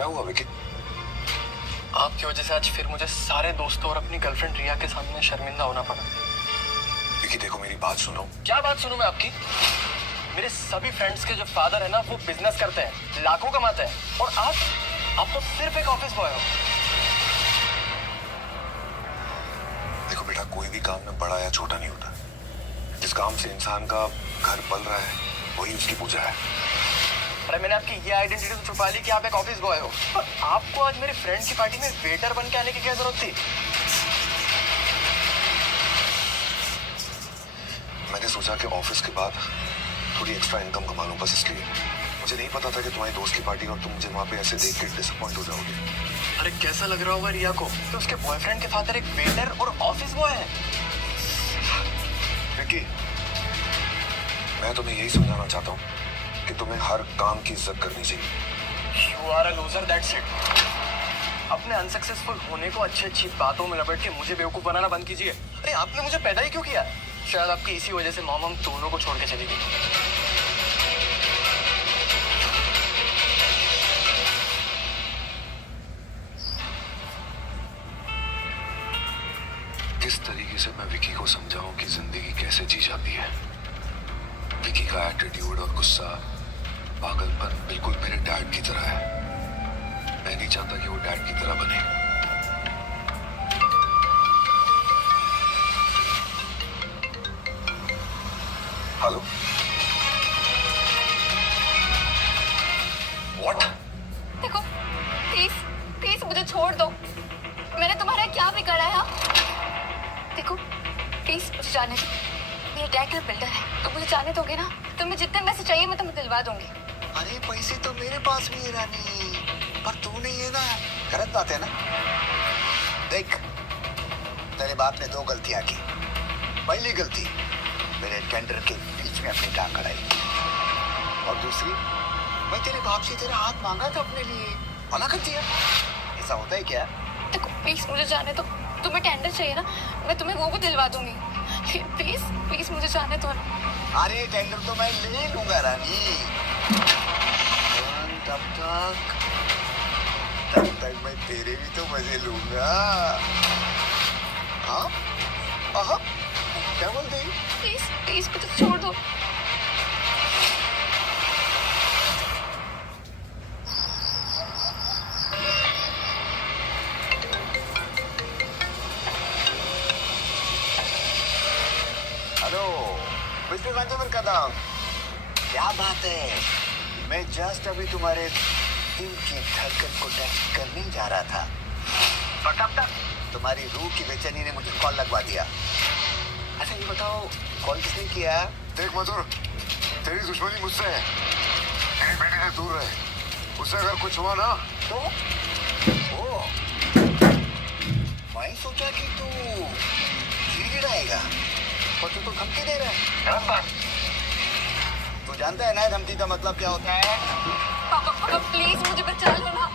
क्या हुआ विकी? आपकी वजह से आज फिर मुझे सारे दोस्तों और अपनी गर्लफ्रेंड रिया के सामने शर्मिंदा होना पड़ा। विकी देखो मेरी बात सुनो। क्या बात सुनूं मैं आपकी? मेरे सभी फ्रेंड्स के जो फादर है ना वो बिजनेस करते हैं, लाखों कमाते हैं, और आप तो सिर्फ एक ऑफिस बॉय हो। देखो बेटा, कोई भी काम में बड़ा या छोटा नहीं होता। जिस काम से इंसान का घर पल रहा है वही उसकी पूजा है। अरे मैंने आपकी ये आइडेंटिटी तो छुपा ली कि आप एक ऑफिस बॉय हो, और आपको आज मेरे फ्रेंड की पार्टी में वेटर बन के आने की क्या जरूरत थी? मैंने सोचा कि ऑफिस के बाद थोड़ी एक्स्ट्रा इनकम कमा लूं, बस इसलिए। मुझे नहीं पता था कि तुम्हारी दोस्त की पार्टी और तुम मुझे वहां पे ऐसे देख के डिसअपॉइंट हो जाओगे। अरे कैसा लग रहा होगा रिया को कि उसके बॉयफ्रेंड के फादर एक वेटर और ऑफिस बॉय है? विकी, मैं तुम्हें यही समझाना चाहता हूँ कि तुम्हें हर काम की इज्जत करनी चाहिए। You are a loser, that's it. अपने अनसक्सेसफुल होने को अच्छी बातों में लपेट के मुझे बेवकूफ बनाना बंद कीजिए। अरे आपने मुझे पैदा ही क्यों किया? शायद आपकी इसी वजह से मॉम हम दोनों को छोड़ के चली गई। किस तरीके से मैं विकी को समझाऊं कि जिंदगी कैसे जी जाती है। विकी का एटीट्यूड और गुस्सा, पागलपन बिल्कुल मेरे डैड की तरह है। मैं नहीं चाहता कि वो डैड की तरह बने। Hello, what? देखो प्लीज प्लीज मुझे छोड़ दो। मैंने तुम्हारा क्या बिगाड़ा है? देखो प्लीज मुझे जाने दो। मेरे डैड का बिल्डर है, तो मुझे जाने दोगे ना? तुम्हें जितने पैसे चाहिए मैं तुम्हें दिलवा दूंगी। अरे पैसे तो मेरे पास भी है रानी, पर तू नहीं है ना। गलत बात है ना। देख, तेरे बाप ने दो गलतियां की। पहली गलती, मेरे टेंडर के बीच में अपनी टांग अड़ाई, और दूसरी, मैं तेरे बाप से तेरा हाथ मांगा था अपने लिए, मना कर दिया। ऐसा होता है क्या? देखो प्लीज मुझे जाने दो। तुम्हें टेंडर चाहिए ना, मैं तुम्हें वो भी दिलवा दूंगी। प्लीज प्लीज मुझे जाने दो ना। अरे टेंडर तो मैं ले लूंगा रानी। तब तक मैं तेरे भी तो मजे लूंगा। हाँ हाँ, क्या बोलते हैं? प्लीज प्लीज मुझे छोड़ दो। हेलो मिस्टर राजेंद्र कदम, क्या बात है? मैं जस्ट अभी तुम्हारे दिल की धड़कन को टेस्ट करने जा रहा था, और तब तक तुम्हारी रूह की बेचैनी ने मुझे कॉल लगवा दिया। अच्छा ये बताओ, कॉल किसने किया? देख मधुर, तेरी दुश्मनी मुझसे है। मेरी बेटी से दूर रहे। उससे अगर कुछ हुआ ना तो ओ, मैं सोचा कि तू गिड़गिड़ाएगा, और तू तो धमकी दे रहा है। गलत बात। तू जानता है ना धमकी का मतलब क्या होता है? पापा प्लीज मुझे बचा लो ना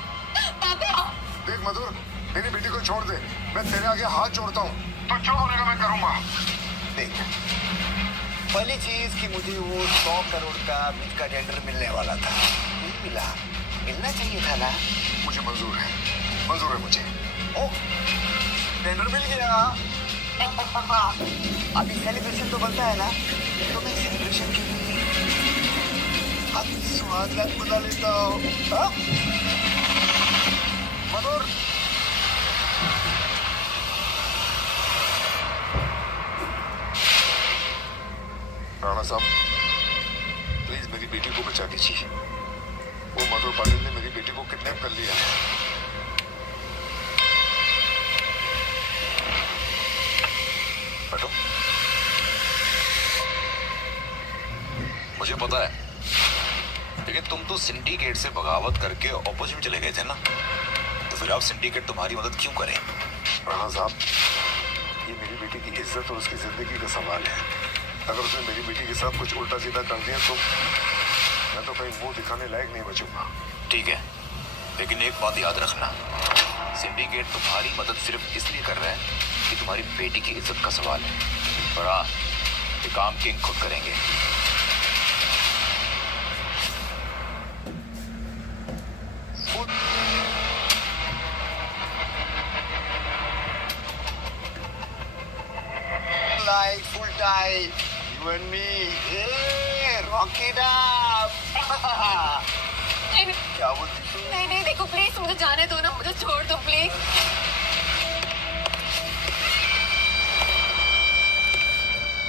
पापा। देख मधुर, मेरी बेटी को छोड़ दे। मैं तेरे आगे हाथ जोड़ता हूँ। तो जो बोलेगा मैं करूँगा। देख, पहली चीज कि मुझे वो 100 करोड़ का बीच का टेंडर मिलने वाला था, नहीं मिला। मिलना चाहिए था ना। मुझे मंजूर है मुझे। ओ, टेंडर मिल गया। अभी सेलिब्रेशन तो बनता है ना, तो मैं सेलिब्रेशन के लिए अब स्वाद बुला लेता हूँ। मधुर, राणा साहब, प्लीज मेरी बेटी को बचा लीजिए। वो मधुर पाटिल ने मेरी बेटी को किडनैप कर लिया। हटो। मुझे पता है, लेकिन तुम तो सिंडिकेट से बगावत करके ऑपोजिट चले गए थे ना, तो फिर अब सिंडिकेट तुम्हारी मदद क्यों करे? राणा साहब, ये मेरी बेटी की इज्जत और उसकी जिंदगी का सवाल है। अगर उसने मेरी बेटी के साथ कुछ उल्टा सीधा कर दिया तो मैं तो कहीं मुंह दिखाने लायक नहीं बचूंगा। ठीक है, लेकिन एक बात याद रखना, सिंडिकेट तुम्हारी मदद सिर्फ इसलिए कर रहा है कि तुम्हारी बेटी की इज्जत का सवाल है, और हाँ, ये काम किंग खुद करेंगे। खुद full tight. You and me. Hey, rock it up. नहीं क्या बोलती तू? नहीं देखो प्लीज मुझे जाने दो ना, मुझे छोड़ दो प्लीज।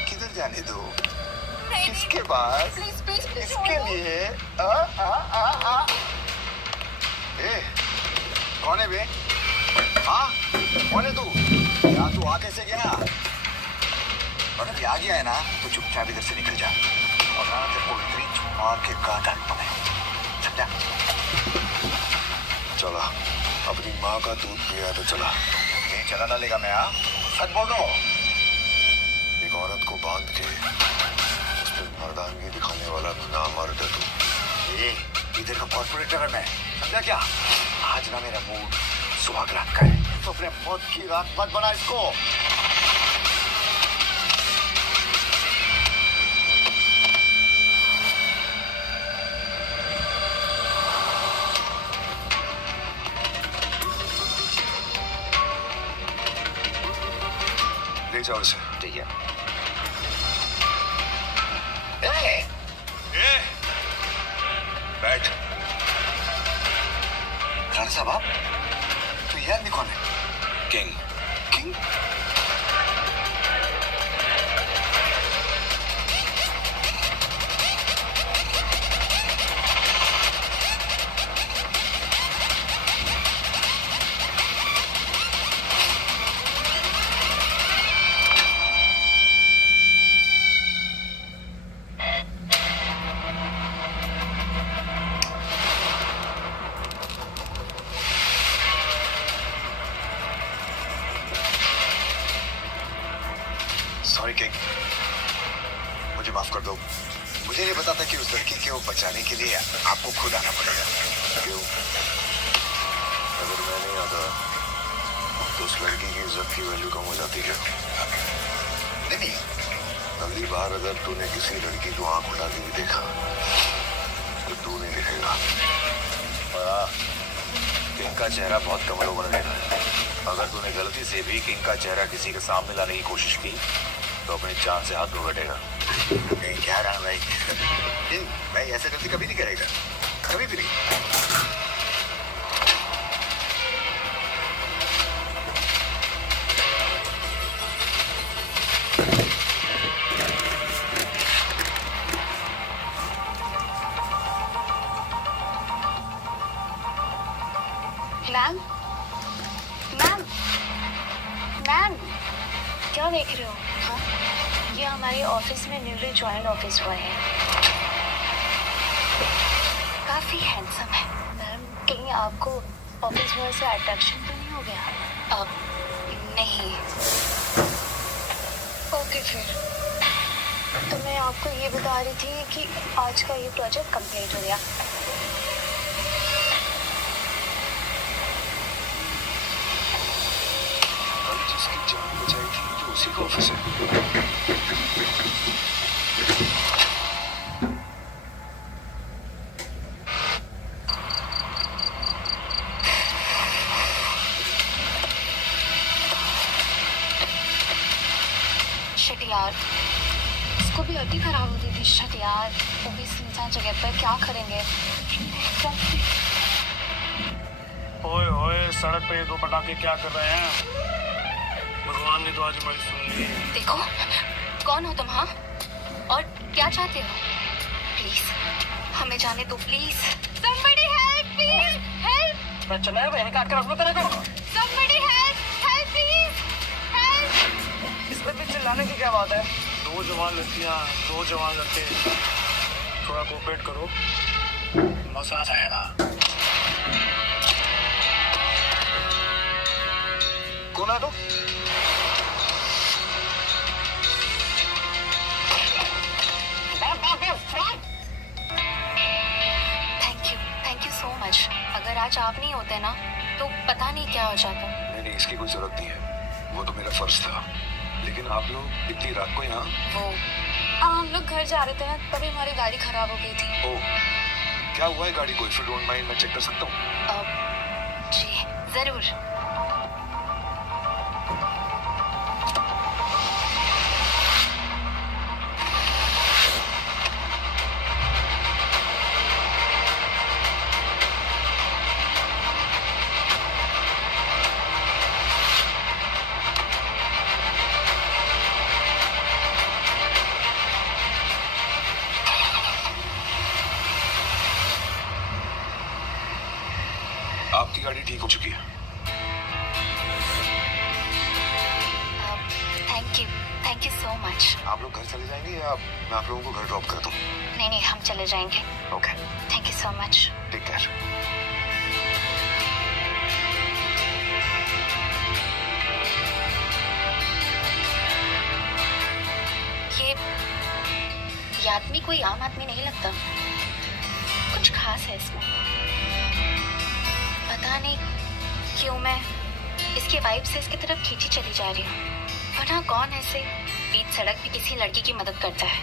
किधर जाने दो? नहीं किसके पास? प्लीज प्लीज प्लीज किसके लिए? ए, कौन है बे? हाँ, कौन है तू? यहाँ तू आ कैसे गया? और अभी आ गया है ना, तो चुपचाप इधर से निकल जा। और ना तेरे को इतनी मार के गादान पड़े। समझा? चला, अपनी माँ का दूध पिया तो चला। ये चला डालेगा मैं, हाँ? सच बोल दो। एक औरत को बांध के उस पर मर्दानगी दिखाने वाला ना मर्द है तू। ए, इधर का कॉर्पोरेटर है मैं, समझा क्या? आज ना मेरा मूड सुहाग रात का है, तो अपने मौत की रात मत बना इसको। ले जाओ इसे। ठीक है। बैठ। राणा साहब आप? तो ये आदमी कौन है? किंग। किंग? सॉरी किंग, मुझे माफ कर दो। मुझे नहीं पता था कि उस लड़की को बचाने के लिए आपको खुद आना पड़ेगा। क्यों? अगर मैं नहीं आता तो उस लड़की की इज्जत की वैल्यू कम हो जाती है। नहीं, अगली बार अगर तूने किसी लड़की को आंख उठा के भी देखा तो तू नहीं दिखेगा। किंग का चेहरा बहुत कमजोर बन गया है। अगर तूने गलती से भी किंग का चेहरा किसी के सामने लाने की कोशिश की तो अपनी जान से हाथ धो बैठेगा। नहीं क्या रहा भाई? नहीं, भाई ऐसा गलती कभी नहीं करेगा, कभी भी नहीं। मैम मैम मैम क्या देख रहे हो? हाँ, ये हमारे ऑफिस में न्यूली ज्वाइन ऑफिस बॉय है, काफी हैंडसम है। मैम कहीं आपको ऑफिस बॉय से अट्रैक्शन तो नहीं हो गया? अब नहीं। ओके फिर तो मैं आपको ये बता रही थी कि आज का ये प्रोजेक्ट कंप्लीट हो गया। कल जिसकी जान बचाई थी जो उसी का ऑफिस है। शिट यार, इसको भी अति खराब होती थी। शिट यार, वो भी सुनसान जगह पर क्या करेंगे? ओए ओए, सड़क पे ये दो पटाखे क्या कर रहे हैं? भगवान ने तो आज हमारी सुन ली। देखो कौन हो तुम? हाँ, और क्या चाहते हो? प्लीज हमें जाने दो please. Somebody help, please help. मैं चला है काट कर उसमें करेगा। Somebody help, help please, help. इस पर भी चिल्लाने की क्या बात है? दो जवान लड़कियां, दो जवान लड़के, थोड़ा कोऑपरेट करो, मजा आ जाएगा। कौन है तू? Thank you so much. अगर आज आप नहीं होते ना तो पता नहीं क्या हो जाता। नहीं, इसकी कोई जरूरत नहीं है, वो तो मेरा फर्ज था। लेकिन आप लोग इतनी रात को यहाँ? वो हम लोग घर जा रहे थे ना, तभी हमारी गाड़ी खराब हो गई थी। ओह, क्या हुआ है गाड़ी को? इफ यू डोंट माइंड मैं चेक कर सकता हूँ? जी जरूर। हो चुकी है। Thank you so much. आप लोग घर चले जाएंगे या मैं आप लोगों को घर ड्रॉप कर दूं? नहीं, हम चले जाएंगे। Okay, thank you so much. Take care. ये आदमी कोई आम आदमी नहीं लगता, कुछ खास है इसमें। पता नहीं क्यों मैं इसके वाइब से इसकी तरफ खींची चली जा रही हूँ। वरना कौन ऐसे बीच सड़क पे किसी लड़की की मदद करता है?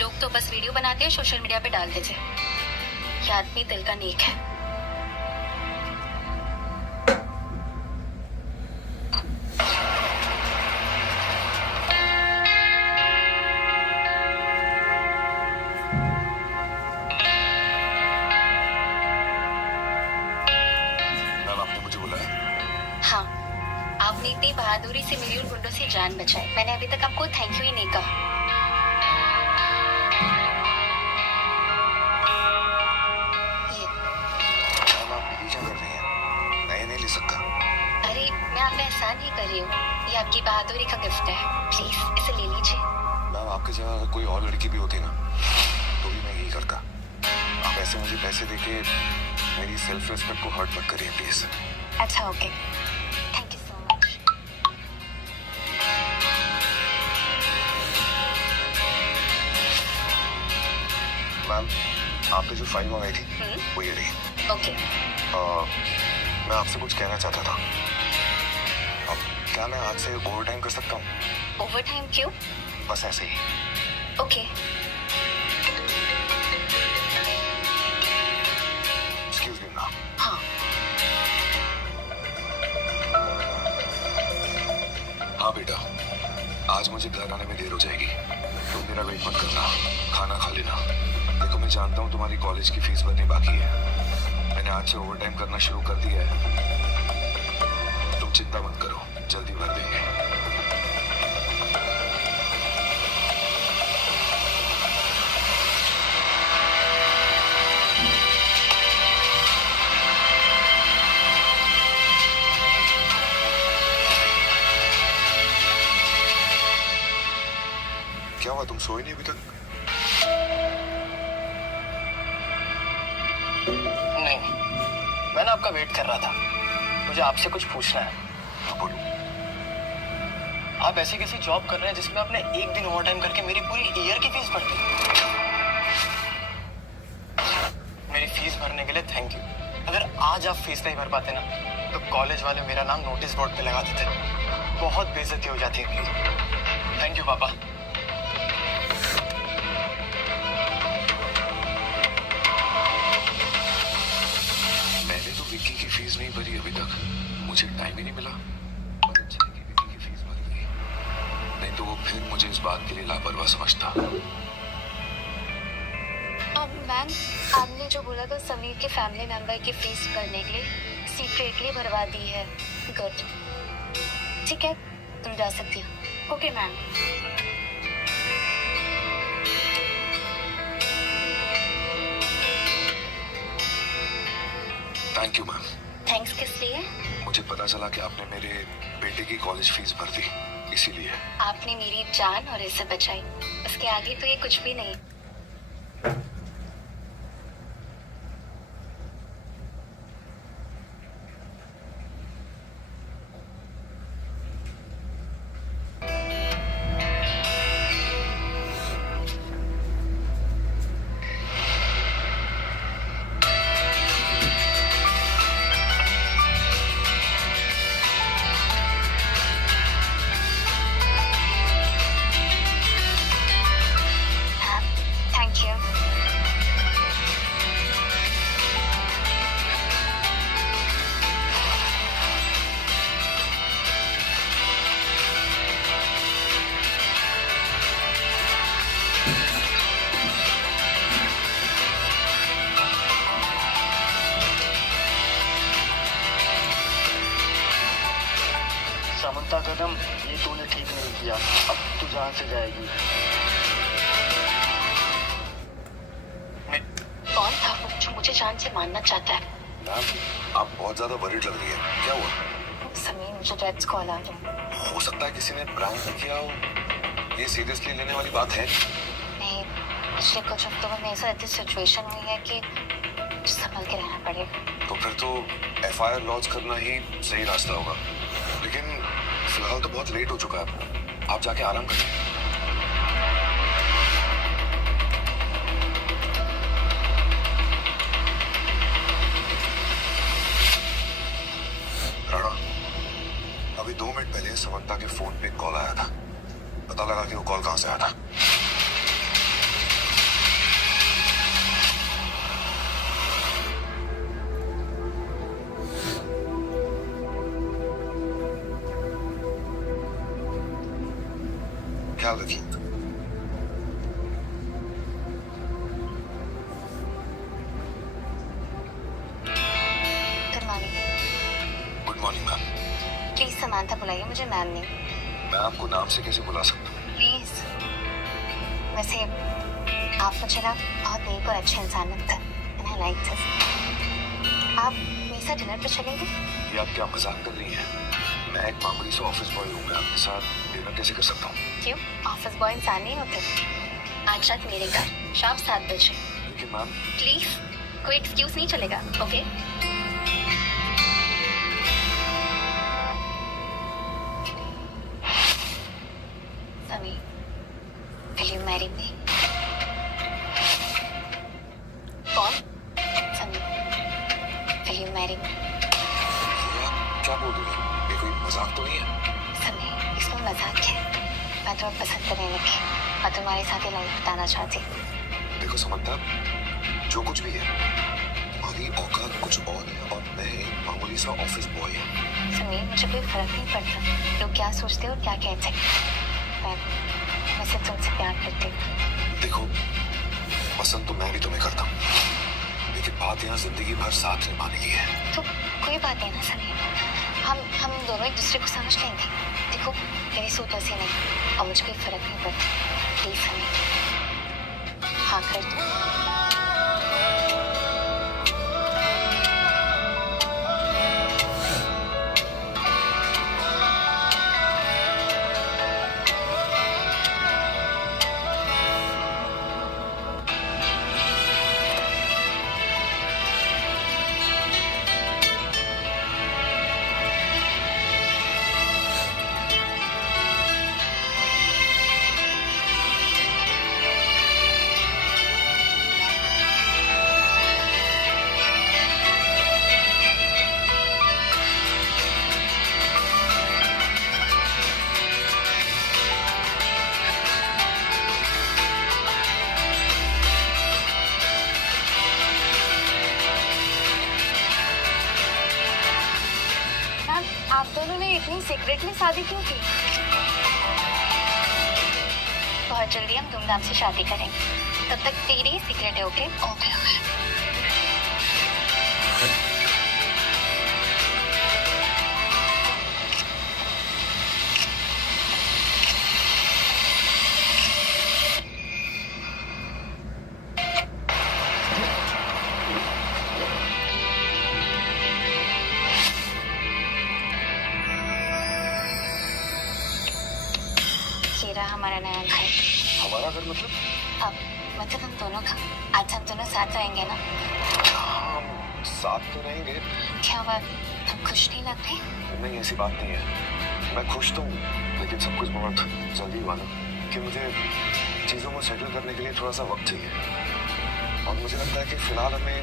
लोग तो बस वीडियो बनाते हैं, सोशल मीडिया पे डाल देते। ये आदमी दिल का नेक है। मैम, आपने मुझे बुलाया? हाँ, आपने इतनी बहादुरी से मेरी उन गुंडों से जान बचाई। मैंने अभी तक आपको थैंक यू ही नहीं कहा। ये मैम, आप ये क्या कर रही हैं? मैं ये नहीं ले सकता। अरे मैं आप पे एहसान ही कर रही हूँ। ये आपकी बहादुरी का गिफ्ट है, प्लीज इसे ले लीजिए। मैम, आपकी जगह अगर कोई और लड़की भी होती ना तो भी मैं यही करता। आप ऐसे मुझे पैसे देके मेरी सेल्फ रिस्पेक्ट को हर्ट मत करिए प्लीज। अच्छा okay, thank you so much. Ma'am, आपने जो फाइल मंगाई थी वो ये रही। ओके, मैं आपसे कुछ कहना चाहता था। अब क्या मैं आज से ओवर टाइम कर सकता हूँ? ओवर टाइम क्यों? बस ऐसे ही। Okay, excuse me ma'am. हाँ हाँ बेटा, आज मुझे घर आने में देर हो जाएगी। तुम मेरा वेट मत करना, खाना खा लेना। देखो, मैं जानता हूँ तुम्हारी कॉलेज की फीस भरनी बाकी है। मैंने आज से ओवर टाइम करना शुरू कर दिया है। तुम चिंता मत करो, जल्दी भर देंगे। क्या हुआ, तुम सोए नहीं अभी तक? नहीं, मैं ना आपका वेट कर रहा था। मुझे आपसे कुछ पूछना है। हाँ, बोलो। आप ऐसी कैसी जॉब कर रहे हैं जिसमें आपने एक दिन ओवर टाइम करके मेरी पूरी ईयर की फीस भर दी? मेरी फीस भरने के लिए थैंक यू। अगर आज आप फीस नहीं भर पाते ना तो कॉलेज वाले मेरा नाम नोटिस बोर्ड पे लगा देते। बहुत बेइज्जती हो जाती है प्लीज। थैंक यू पापा। मैंने तो विक्की की फीस नहीं भरी अभी तक, मुझे टाइम ही नहीं मिला। पर अच्छा है कि विक्की की फीस भर गई, नहीं तो वो फिर मुझे इस बात के लिए लापरवाह समझता। अब मैम, आपने जो बोला था समीर के फैमिली मेंबर की फीस भरने के लिए सीक्रेटली भरवा दी है। गुड, ठीक है, तुम जा सकती हो। Okay ma'am. Thank you ma'am. Thanks किस लिए? मुझे पता चला कि आपने मेरे बेटे की कॉलेज फीस भर दी, इसीलिए। आपने मेरी जान और इज्जत बचाई, उसके आगे तो ये कुछ भी नहीं। Thank you. समंता कदम, ये तूने ठीक नहीं किया। अब तू जान से जाएगी। कौन था वो जो मुझे जान मुझे मानना चाहता है। मैम आप बहुत ज्यादा वरीड लग रही है, क्या हुआ? समीर, मुझे डेड्स कॉल आ रहा है। हो सकता है किसी ने प्रैंक किया हो, ये सीरियसली लेने वाली बात है। नहीं, पिछले कुछ हफ्तों में मेरे साथ ऐसी सिचुएशन हुई है कि संभल के रहना पड़ेगा। तो फिर तो एफआईआर लॉन्च करना ही सही रास्ता होगा, लेकिन फिलहाल तो बहुत लेट हो चुका है, आप जाके आराम करिए। राणा, अभी 2 मिनट पहले समंता के फोन पे कॉल आया था, पता लगा कि वो कॉल कहां से आया था। ख्याल रखिए। Good morning. Good morning ma'am. Please Samantha बुलाइए, मुझे मैम नहीं। मैं आपको नाम से कैसे बुला सकता हूँ? प्लीज। वैसे आप मुझे ना बहुत नेक और अच्छे इंसान लगता है। And I like this. आप मेरे साथ डिनर पे चलेंगे? ये आप क्या मजाक कर रही हैं? मैं एक मामूली सा ऑफिस बॉय हूँ, मैं आपके साथ डिनर कैसे कर सकता हूँ? क्यों, ऑफिस बॉय इंसान नहीं होते? आज रात मेरे घर शाम 7 बजे। लेकिन मैम प्लीज, कोई एक्सक्यूज नहीं चलेगा, ओके? समी, will you marry me? कौन? समी, will you marry me? ये आप क्या बोल रही हैं? ये कोई मजाक तो नहीं है? समी, इसमें मजाक है। मैं तुम्हें पसंद करने लगी और तुम्हारे साथ ही लाइफ बिताना चाहती। देखो समंता, जो कुछ भी है, तुम्हारी औकात कुछ और है और मैं एक मामूली सा ऑफिस बॉय हूँ। समीर, मुझे कोई फर्क नहीं पड़ता लोग क्या सोचते और क्या कहते हैं। मैं सिर्फ तुमसे प्यार करती हूँ। देखो, पसंद तो मैं भी तुम्हें करता हूँ, लेकिन बात यहाँ जिंदगी भर साथ निभाने की है। तो कोई बात नहीं ना समीर, हम दोनों एक दूसरे को समझ लेंगे। देखो, मेरी सूट ऐसी नहीं और मुझे कोई फर्क नहीं पड़ता। प्लीज समीर, हाँ कर दो। आप दोनों ने इतनी सीक्रेटली शादी क्यों की? बहुत जल्दी हम धूमधाम से शादी करेंगे, तब तक तेरी ही सीक्रेट है, ओके? Okay okay. ये रहा हमारा नया घर। हमारा घर मतलब? अब मतलब हम दोनों का। आज हम दोनों साथ रहेंगे ना? हाँ, हम साथ तो रहेंगे। क्या हुआ, तुम खुश नहीं लग रही? नहीं, ऐसी बात नहीं है, मैं खुश तो हूँ, लेकिन सब कुछ बहुत जल्दी हुआ ना कि मुझे चीज़ों को सेटल करने के लिए थोड़ा सा वक्त चाहिए, और मुझे लगता है कि फिलहाल हमें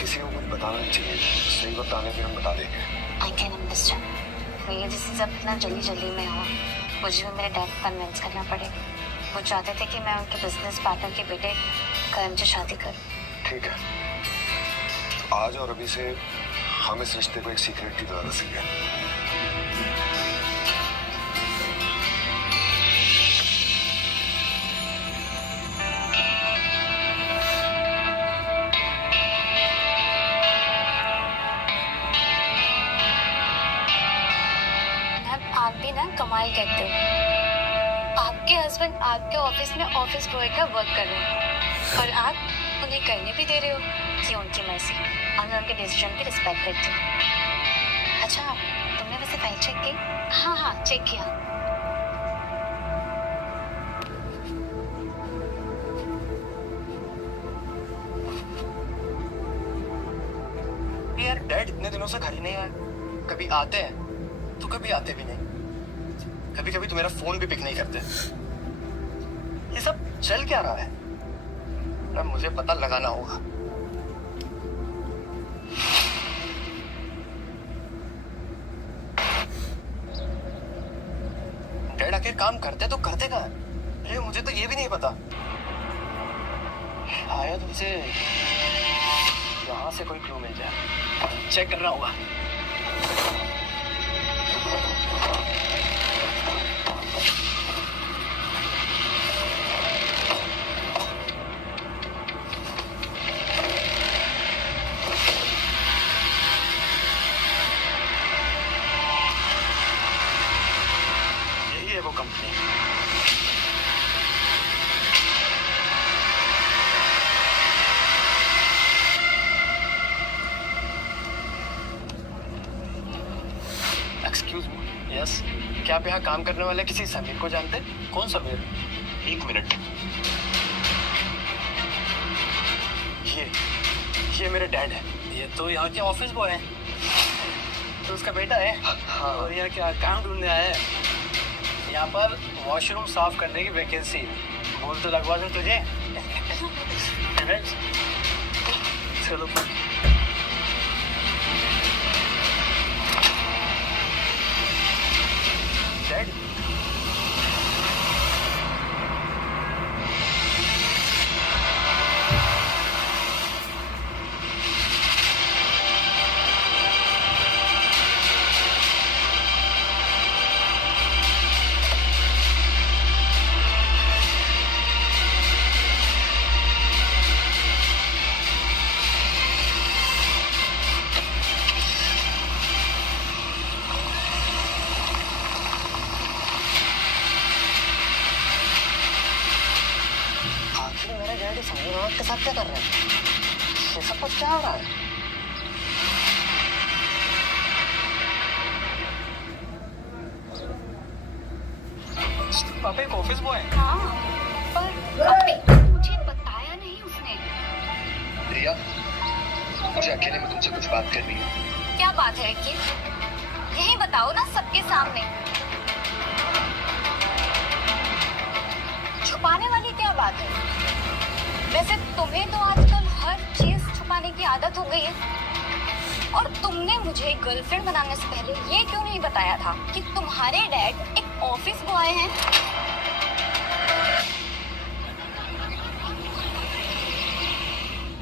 किसी को कुछ बताना नहीं चाहिए। सही वक्त आने पे हम बता देंगे। I can understand. मेरे जैसे सब इतना जल्दी में हुआ, मुझे भी मेरे डैड को कन्विंस करना पड़ेगा। वो चाहते थे कि मैं उनके बिजनेस पार्टनर के बेटे करण से शादी करूं। ठीक है, तो आज और अभी से हम इस रिश्ते को एक सीक्रेट की तरह रखेंगे। आप भी ना कमाल करते हो। आपके हस्बैंड आपके ऑफिस में ऑफिस बॉय का वर्क कर रहे हैं और आप उन्हें करने भी दे रहे हो। ये उनकी मर्जी और मैं उनके डिसीजन की रिस्पेक्ट करती हूँ। अच्छा, तुमने वैसे फाइल चेक की? हाँ हाँ, चेक किया। यार डैड इतने दिनों से घर ही नहीं आए। कभी आते हैं तो कभी आते भी नहीं। कभी कभी तो मेरा फोन भी पिक नहीं करते। ये सब चल क्या रहा है? अब मुझे पता लगाना होगा। डैड आखिर काम करते तो करते कहाँ हैं? ये मुझे तो ये भी नहीं पता। शायद मुझे यहाँ से कोई क्लू मिल जाए। चेक करना होगा। यही है वो कंपनी। Excuse me. यस, क्या आप यहाँ काम करने वाले किसी समीर को जानते? कौन समीर? 1 मिनट। ये मेरे डैड है। ये तो यहाँ के ऑफिस बॉय हैं। तो उसका बेटा है। हाँ। और यहाँ क्या काम ढूंढने आया है? यहाँ पर वॉशरूम साफ करने की वैकेंसी। बोल तो लगवा दूँ तुझे। चलो डैड। आखिर मेरा डैडी समीर औरत के साथ क्या कर रहा है? ये सब कुछ क्या हो रहा है? पापा एक ऑफिस बॉय है। हाँ, पर अभी मुझे बताया नहीं उसने। रिया, मुझे अकेले में तुमसे कुछ बात करनी है। क्या बात है कि यही बताओ ना सबके सामने। छुपाने वाली क्या बात है? वैसे तुम्हें तो आजकल हर चीज छुपाने की आदत हो गई है। और तुमने मुझे गर्लफ्रेंड बनाने से पहले ये क्यों नहीं बताया था कि तुम्हारे डैड एक ऑफिस बॉय हैं?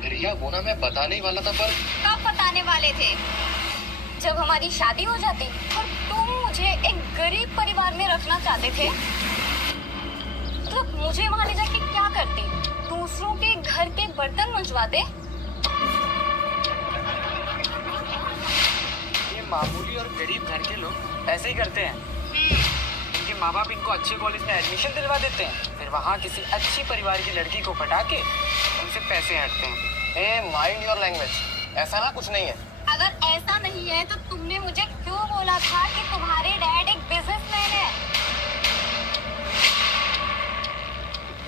रिया, वो ना मैं बताने ही वाला था, पर कब बताने वाले थे? जब हमारी शादी हो जाती और तुम मुझे एक गरीब परिवार में रखना चाहते थे। तो मुझे वहां ले जाके क्या करती? दूसरों के घर के बर्तन मंजवाते? ये मामूली और गरीब घर के लोग ऐसे ही करते हैं। इनके माँ बाप इनको अच्छे कॉलेज में एडमिशन दिलवा देते हैं, फिर वहाँ किसी अच्छी परिवार की लड़की को पटा के उनसे पैसे हटते हैं। ए, माइंड योर लैंग्वेज। ऐसा ना कुछ नहीं है। अगर ऐसा नहीं है तो तुमने मुझे क्यों बोला था कि तुम्हारे डैड एक बिजनेसमैन है?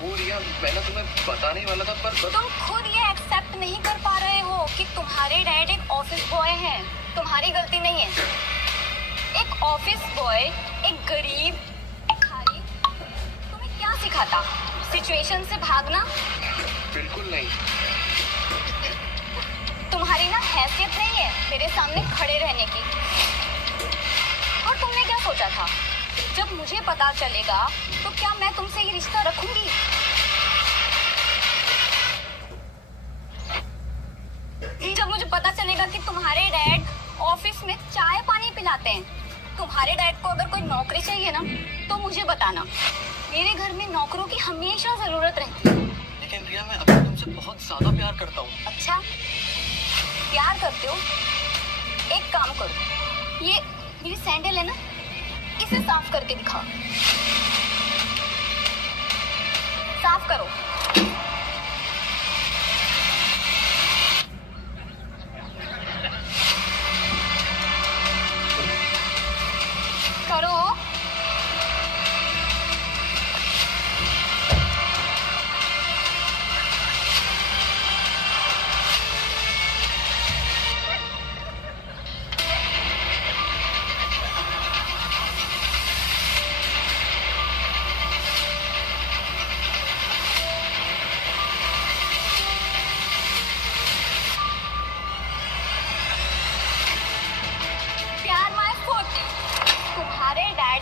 वो रिया, मैं ना तुम्हें बताने ही वाला था, पर तुम खुद ये एक्सेप्ट नहीं कर पा रहे हो कि तुम्हारे डैड एक ऑफिस बॉय हैं। तुम्हारी गलती नहीं है। एक ऑफिस बॉय, एक गरीब, भिखारी तुम्हें क्या सिखाता? सिचुएशन से भागना? बिल्कुल नहीं। तुम्हारी ना हैसियत नहीं है मेरे सामने खड़े रहने की। और तुमने क्या सोचा था? जब मुझे पता चलेगा तो क्या मैं तुमसे ये रिश्ता रखूंगी? जब मुझे पता चलेगा कि तुम्हारे डैड ऑफिस में चाय पानी पिलाते हैं। तुम्हारे डैड को अगर कोई नौकरी चाहिए ना तो मुझे बताना। मेरे घर में नौकरों की हमेशा जरूरत रहती है। लेकिन रिया, मैं अभी तुमसे बहुत ज्यादा प्यार करता हूँ। अच्छा, प्यार करते हो? एक काम करो, ये मेरी सैंडल है ना, इसे साफ करके दिखा। साफ करो।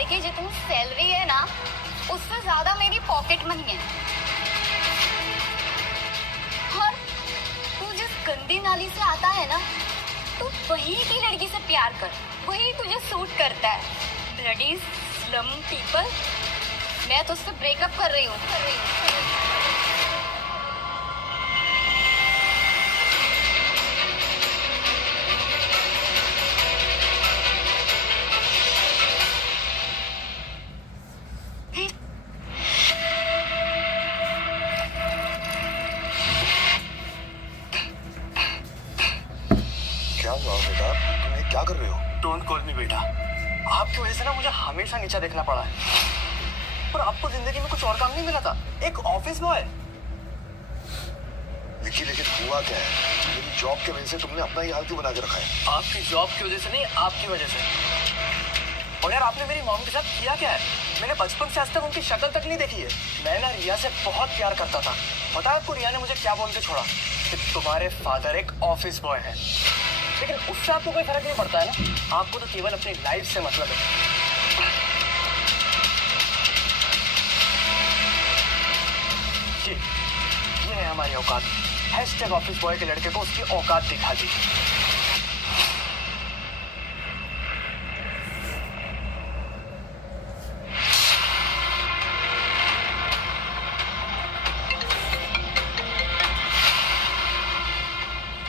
की जितनी सैलरी है ना, उससे ज्यादा मेरी पॉकेट मनी है। और तू जिस गंदी नाली से आता है ना, तू वही की लड़की से प्यार कर, वही तुझे सूट करता है। ब्लडी स्लम पीपल, मैं तो उससे ब्रेकअप कर रही हूँ। क्या हुआ बेटा, तुम ये क्या कर रहे हो? डोंट कॉल मी बेटा। आपकी वजह से ना मुझे हमेशा नीचा देखना पड़ा है। पर आपको जिंदगी में कुछ और काम नहीं मिला था? एक ऑफिस बॉय। विकी लेकिन हुआ क्या है? मेरी जॉब की वजह से तुमने अपना ही हाल क्यों बना के रखा है? आपकी जॉब की वजह से नहीं, आपकी वजह से। और यार आपने मेरी मॉम के साथ किया क्या है? मैंने बचपन से आज तक उनकी शक्ल तक नहीं देखी है। मैं ना रिया से बहुत प्यार करता था। पता है आपको रिया ने मुझे क्या बोल के छोड़ा? कि तुम्हारे फादर एक ऑफिस बॉय है। लेकिन उससे आपको कोई फर्क नहीं पड़ता है ना? आपको तो केवल अपनी लाइफ से मतलब है। ये है हमारी औकात। हैशटैग ऑफिस बॉय के लड़के को उसकी औकात दिखा दी।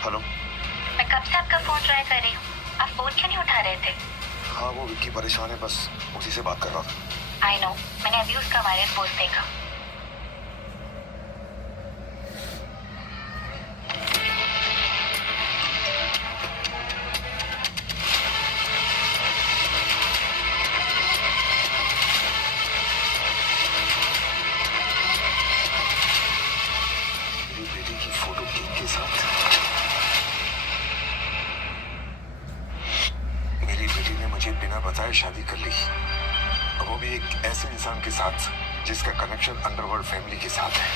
हेलो। मैं कब से आपका फोन ट्राई कर रही हूँ, आप फोन क्यों नहीं उठा रहे थे? हाँ वो विकी परेशान है, बस उसी से बात कर रहा था। आई नो, मैंने अभी उसका वायरल पोस्ट देखा। मेरी बेटी की फोटो किंग के साथ। मेरी बेटी ने मुझे बिना बताए शादी कर ली, और वो भी एक ऐसे इंसान के साथ जिसका कनेक्शन अंडरवर्ल्ड फैमिली के साथ है।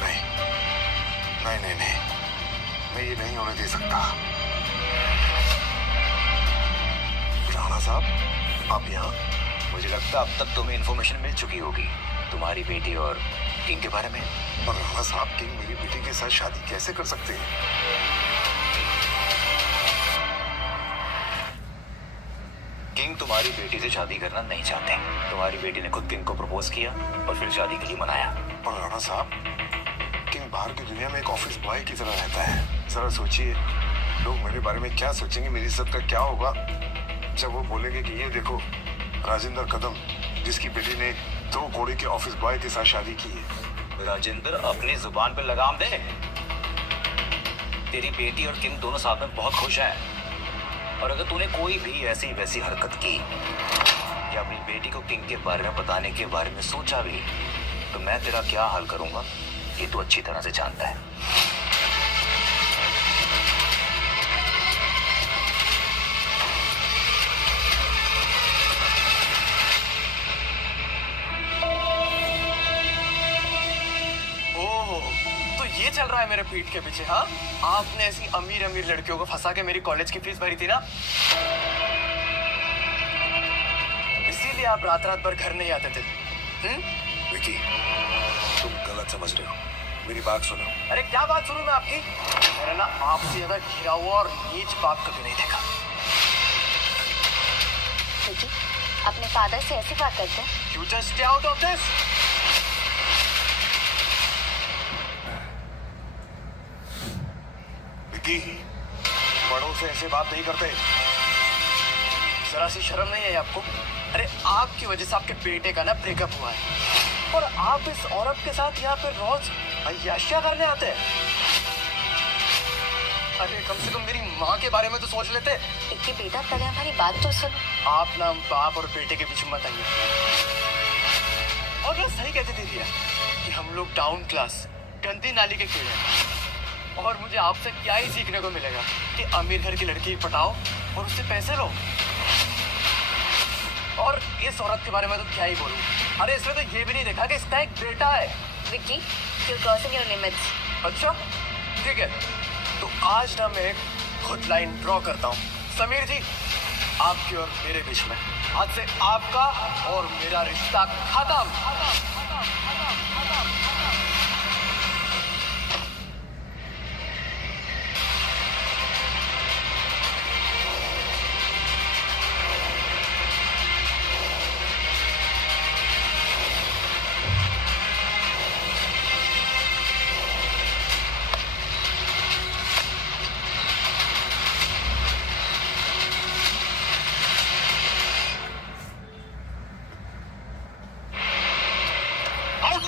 नहीं नहीं नहीं नहीं, मैं ये नहीं होने दे सकता। राणा साहब, आप यहाँ? मुझे लगता अब तक तुम्हें इन्फॉर्मेशन मिल चुकी होगी तुम्हारी बेटी और किंग के बारे में। और राणा साहब, किंग मेरी बेटी के साथ शादी कैसे कर सकते हैं? किंग तुम्हारी बेटी से शादी करना नहीं चाहते। तुम्हारी बेटी ने खुद किंग को प्रपोज किया और फिर शादी के लिए मनाया। और राणा साहब, किंग बाहर की दुनिया में एक ऑफिस बॉय की तरह रहता है। जरा सोचिए, लोग मेरे बारे में क्या सोचेंगे, मेरी इज्जत का क्या होगा जब वो बोलेंगे कि ये देखो राजेंद्र कदम, जिसकी बेटी ने 2 कौड़ी के ऑफिस बॉय के साथ शादी की है। राजेंद्र, अपनी जुबान पे लगाम दे। तेरी बेटी और किंग दोनों साथ में बहुत खुश हैं, और अगर तूने कोई भी ऐसी वैसी हरकत की या अपनी बेटी को किंग के बारे में बताने के बारे में सोचा भी, तो मैं तेरा क्या हाल करूंगा ये तू अच्छी तरह से जानता है। ओह, तो ये चल रहा है मेरे पीठ के पीछे? हाँ, आपने ऐसी अमीर अमीर लड़कियों को फंसा के मेरी कॉलेज की फीस भरी थी ना, इसीलिए आप रात रात भर घर नहीं आते थे। विकी, तुम गलत समझ रहे हो, मेरी बात सुनो। अरे क्या बात सुनूं मैं आपकी? मैंने ना आपसे ज्यादा घिरा हुआ और नीच बाप कभी नहीं देखा। विकी, अपने फादर से ऐसी बात करते हैं? You just stay out of this. Vicky, बड़ों से ऐसे बात नहीं करते। जरा सी शर्म नहीं है आपको? अरे आपकी वजह से आपके बेटे का ना ब्रेकअप हुआ है, और आप इस औरत के साथ यहाँ पे रोज अय्याशियां करने आते हैं। अरे कम से कम मेरी माँ के बारे में तो सोच लेते। विकी बेटा, पहले हमारी बात तो सुनो। आप ना बाप और बेटे के बीच में मत आइए। और ना सही कहती थी रिया कि हम लोग डाउन क्लास गंदी नाली के कीड़े हैं, और मुझे आपसे क्या ही सीखने को मिलेगा कि अमीर घर की लड़की पटाओ और उससे पैसे लो। और इस औरत के बारे में तो क्या ही बोलूं। अरे इसमें तो ये भी नहीं देखा कि इसका एक बेटा है। Vicky, you're crossing your limits. अच्छा ठीक है, तो आज ना मैं खुद लाइन ड्रॉ करता हूँ। समीर जी, आपके और मेरे बीच में। आज से आपका और मेरा रिश्ता खत्म।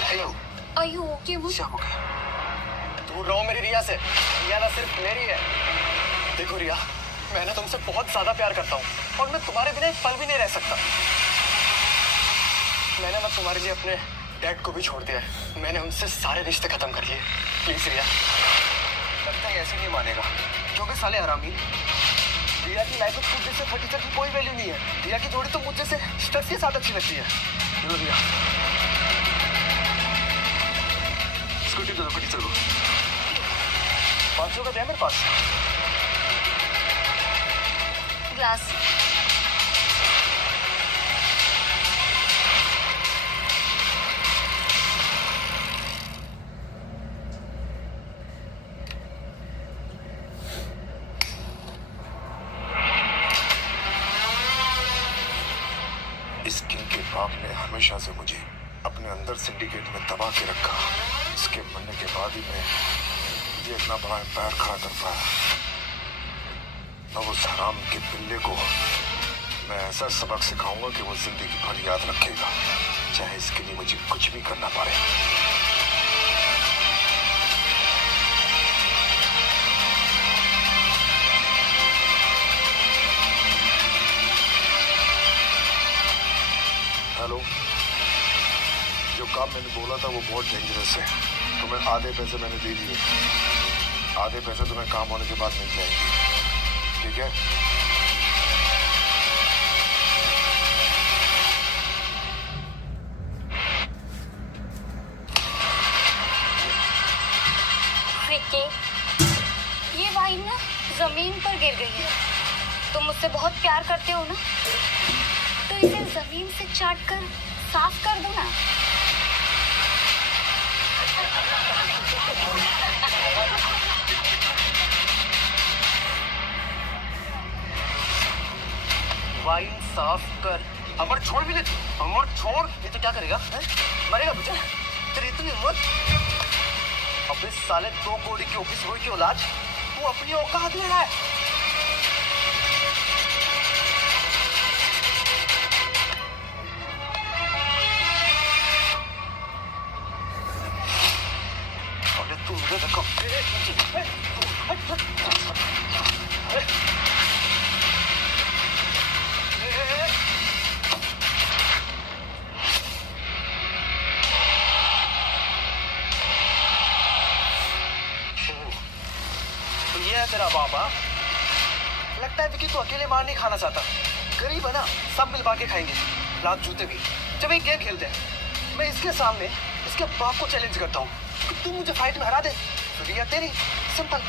हेलो, Are you okay, वो? क्या हो गया? दूर रहो मेरी रिया से। रिया ना सिर्फ मेरी है। देखो रिया, मैं ना तुमसे बहुत ज्यादा प्यार करता हूँ और मैं तुम्हारे बिना एक पल भी नहीं रह सकता। मैंने ना तुम्हारे लिए अपने डैड को भी छोड़ दिया है। मैंने उनसे सारे रिश्ते खत्म कर लिए। प्लीज रिया। लगता है ऐसे नहीं मानेगा, क्योंकि साले हरामी। रिया की लाइफ में खुद जैसे फटीचर की कोई वैल्यू नहीं है। रिया की जोड़ी तो मुझ जैसे स्ट्रेस के साथ अच्छी लगती है। लो रिया। स्कूटी दो फटीचर को। 500 का दे मेरे पास। ग्लास। इस किंग के बाप ने हमेशा से मुझे अपने अंदर सिंडिकेट में दबा के रखा। इसके मरने के बाद ही मैं ये इतना बड़ा एम्पायर खड़ा कर पाया। अब उस हराम के पिल्ले को मैं ऐसा सबक सिखाऊंगा कि वो जिंदगी भर याद रखेगा, चाहे इसके लिए मुझे कुछ भी करना पड़े। हेलो, जो काम मैंने बोला था वो बहुत डेंजरस है। तुम्हें आधे पैसे मैंने दे दिए, आधे पैसे तुम्हें काम होने के बाद मिल जाएंगे, ठीक है? विक्की, ये वाइन ना जमीन पर गिर गई है। तुम मुझसे बहुत प्यार करते हो ना, तो इसे जमीन से चाट कर साफ कर दो ना। वाइन साफ कर। अमर छोड़ भी ले। अमर छोड़। ये तो क्या करेगा है? मरेगा मुझे। तेरी इतनी हिम्मत। अब इस साले 2 कौड़ी की ऑफिस बॉय की औलाद तू अपनी औकात में है। अरे तू मुझे देखो। ये है तेरा बाबा। लगता है विकी तू अकेले मार नहीं खाना चाहता। गरीब है ना, सब मिल बांट के खाएंगे, लात जूते भी। जब एक गेम खेलते हैं, मैं इसके सामने इसके बाप को चैलेंज करता हूँ कि तू मुझे फाइट में हरा दे तो रिया तेरी। सिंपल।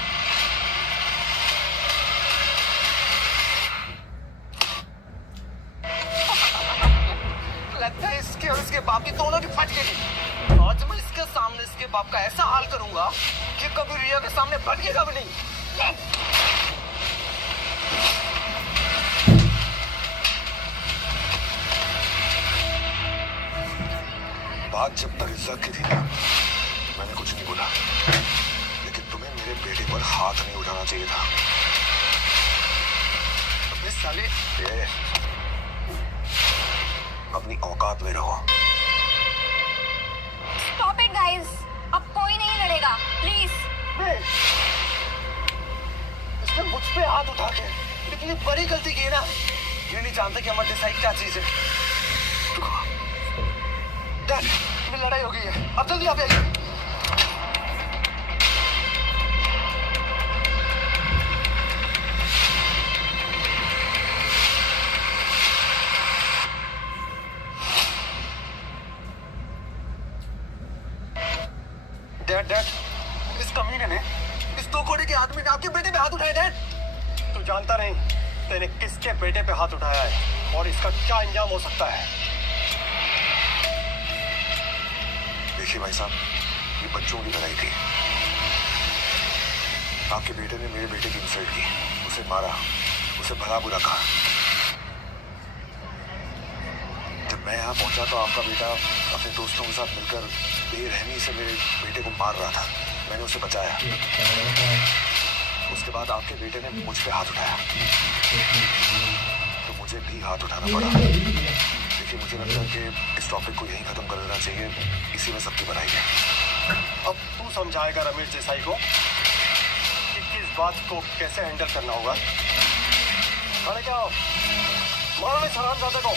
लगता है इसके और इसके बाप की दोनों की फट गई। आज मैं इसके सामने इसके बाप का ऐसा हाल करूंगा कि कभी रिया के सामने भटकेगा भी नहीं। बात जब तक इज्जत की थी ना, मैंने कुछ नहीं बोला, लेकिन तुम्हें मेरे बेटे पर हाथ नहीं उठाना चाहिए था। अबे साले, ये, अपनी औकात में रहो। Stop it, guys. अब कोई नहीं लड़ेगा, प्लीज। इसने मुझ पे हाथ उठा के इतनी बड़ी गलती की है ना। ये नहीं जानता कि हमारे डिसाइड क्या चीज है। डैड, मेरी लड़ाई हो गई है, अब जल्दी आप आइए। डैड, इस कमीने ने, इस 2 कौड़ी के आदमी ने आपके बेटे पे हाथ उठाए। डैड, तू जानता नहीं तेने किसके बेटे पे हाथ उठाया है और इसका क्या अंजाम हो सकता है? देखिए भाई साहब, ये बच्चों की लड़ाई थी। आपके बेटे ने मेरे बेटे की इंसल्ट की, उसे मारा, उसे भला बुरा कहा। जब मैं यहाँ पहुंचा तो आपका बेटा अपने दोस्तों के साथ मिलकर बेरहमी से मेरे बेटे को मार रहा था। मैंने उसे बचाया। उसके बाद आपके बेटे ने मुझ पे हाथ उठाया तो मुझे भी हाथ उठाना पड़ा। देखिए, मुझे लगता है कि इस टॉपिक को यहीं खत्म कर देना चाहिए। इसी में सबकी भलाई है। अब तू समझाएगा रमेश देसाई को कि किस बात को कैसे हैंडल करना होगा। अरे क्या मारो इस हरामजादे को।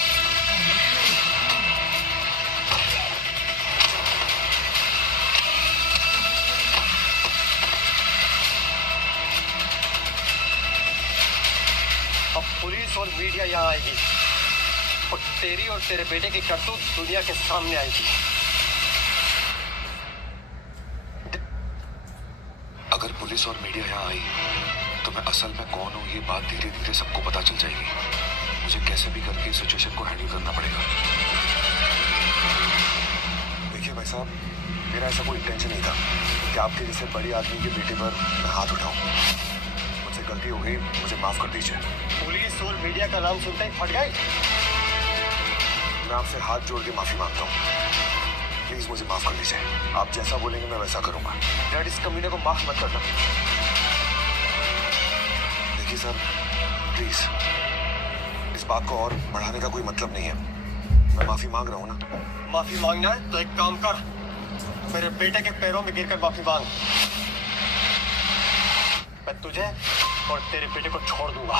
अब पुलिस और मीडिया यहाँ आएगी और तेरी और तेरे बेटे की करतूत दुनिया के सामने आएगी। अगर पुलिस और मीडिया यहाँ आई तो मैं असल में कौन हूँ ये बात धीरे धीरे सबको पता चल जाएगी। मुझे कैसे भी करके इस सिचुएशन को हैंडल करना पड़ेगा। देखिए भाई साहब, मेरा ऐसा कोई इंटेंशन नहीं था कि आपके जैसे बड़ी आदमी के बेटे पर मैं हाथ उठाऊं। मुझसे गलती हो गई, मुझे माफ कर दीजिए। पुलिस और मीडिया का नाम सुनते ही फट गए। मैं आपसे हाथ जोड़ के माफी मांगता हूँ। प्लीज मुझे माफ कर दीजिए। आप जैसा बोलेंगे मैं वैसा करूंगा। डैड, इस कमीने को माफ मत करना। देखिए सर, प्लीज इस बात को और बढ़ाने का कोई मतलब नहीं है। मैं माफी मांग रहा हूँ ना। माफी मांगना है तो एक काम कर, मेरे बेटे के पैरों में गिरकर माफी मांग। मैं तुझे और तेरे बेटे को छोड़ दूंगा।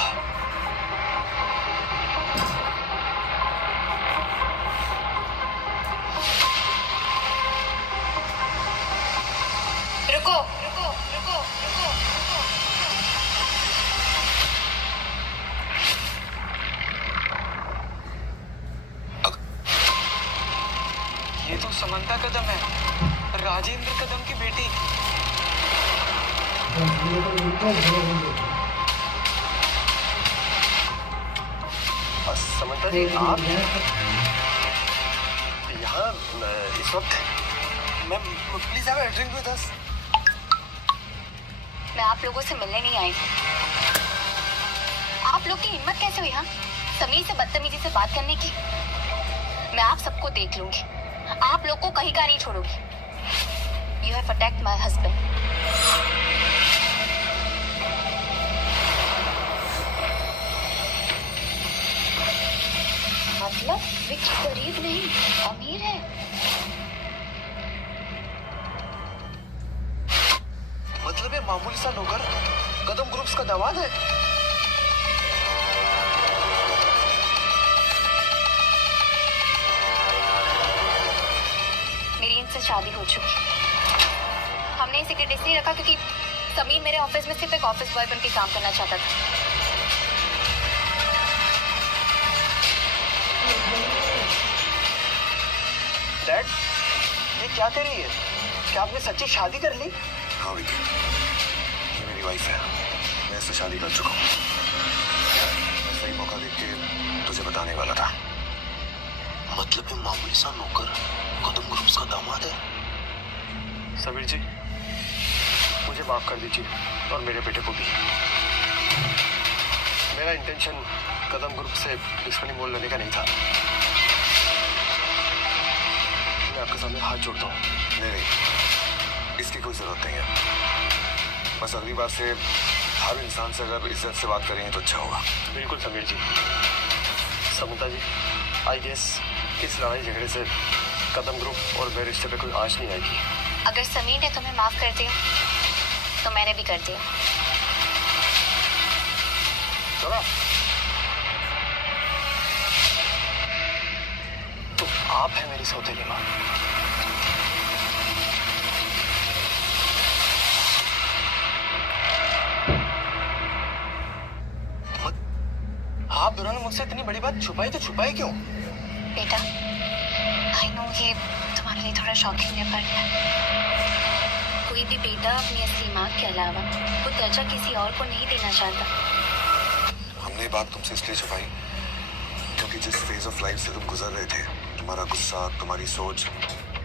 रुको रुको रुको रुको रुको। ये तो समंता कदम है, राजेंद्र कदम की बेटी। समंता जी, आप यहाँ इस वक्त? Ma'am please have a drink with us. मैं आप लोगों से मिलने नहीं आई हूँ। आप लोग की हिम्मत कैसे हुई हाँ समीर से बदतमीजी से बात करने की? मैं आप सबको देख लूंगी। आप लोग को कहीं का नहीं छोड़ूंगी। You have attacked my husband. मतलब विक्की गरीब नहीं, अमीर है। मतलब ये मामूली सा नौकर कदम ग्रुप्स का दामाद है? मेरी इनसे शादी हो चुकी। हमने इसे सीक्रेट इसलिए रखा क्योंकि समीर मेरे ऑफिस में सिर्फ एक ऑफिस बॉय बन के काम करना चाहता था। डैड, ये क्या कह रही है? क्या आपने सच्ची शादी कर ली? हाँ विकी, ये मेरी वाइफ है। मैं इससे शादी कर चुका हूँ। मैं सही मौका देख के तुझे बताने वाला था। मतलब ये मामूली सा नौकर कदम ग्रुप्स का दामाद है? समीर जी, मुझे माफ कर दीजिए और मेरे बेटे को भी। मेरा इंटेंशन कदम ग्रुप से दुश्मनी मोल लेने का नहीं था। मैं आपके सामने हाथ जोड़ता हूँ। नहीं, इसकी कोई जरूरत नहीं है। बस अगली बार से हर इंसान से अगर इज्जत से बात करेंगे तो अच्छा होगा। बिल्कुल समीर जी। समंता जी, आई गेस इस लड़ाई झगड़े से कदम ग्रुप और मेरे रिश्ते पे कोई आंच नहीं आएगी। अगर समीर ने तुम्हें माफ कर दिया तो मैंने भी कर दिया। चला तो आप हैं मेरी सौतेली माँ। आप दोनों ने मुझसे इतनी बड़ी बात छुपाई तो छुपाई क्यों? बेटा, आई नो ये तुम्हारे लिए थोड़ा शॉकिंग है, पर कोई भी बेटा अपनी असली माँ के अलावा वो दर्जा किसी और को नहीं देना चाहता। हमने ये बात तुमसे इसलिए छुपाई क्योंकि जिस फेज ऑफ लाइफ से तुम गुजर रहे थे, तुम्हारा गुस्सा, तुम्हारी सोच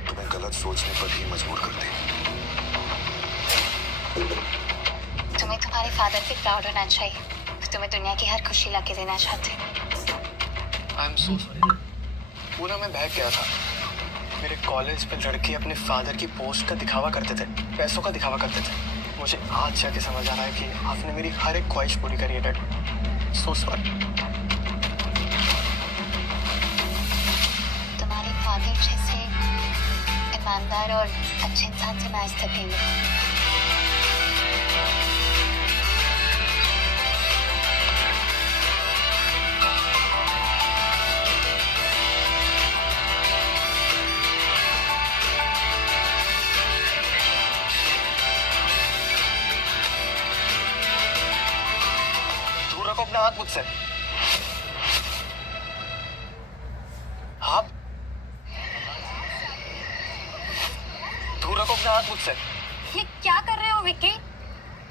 तुम्हें गलत सोचने पर ही मजबूर करती। तुम्हें तुम्हारे फादर पे प्राउड होना चाहिए। तुम्हें दुनिया की हर खुशी लाके देना चाहते। I am so sorry. पूरा मैं बहक गया था। मेरे कॉलेज पे लड़के अपने फादर की पोस्ट का दिखावा करते थे, पैसों का दिखावा करते थे। मुझे आज जाके समझ आ रहा है कि आपने मेरी हर एक ख्वाहिश पूरी करी है डैड। So sorry. तुम्हारे फादर जैसे ईमानदार और अच्छे इंसान से मैं आज तक नहीं मिली। दूर रखो अपना हाथ मुझसे। आप दूर रखो अपना हाथ मुझसे। ये क्या कर रहे हो Vicky?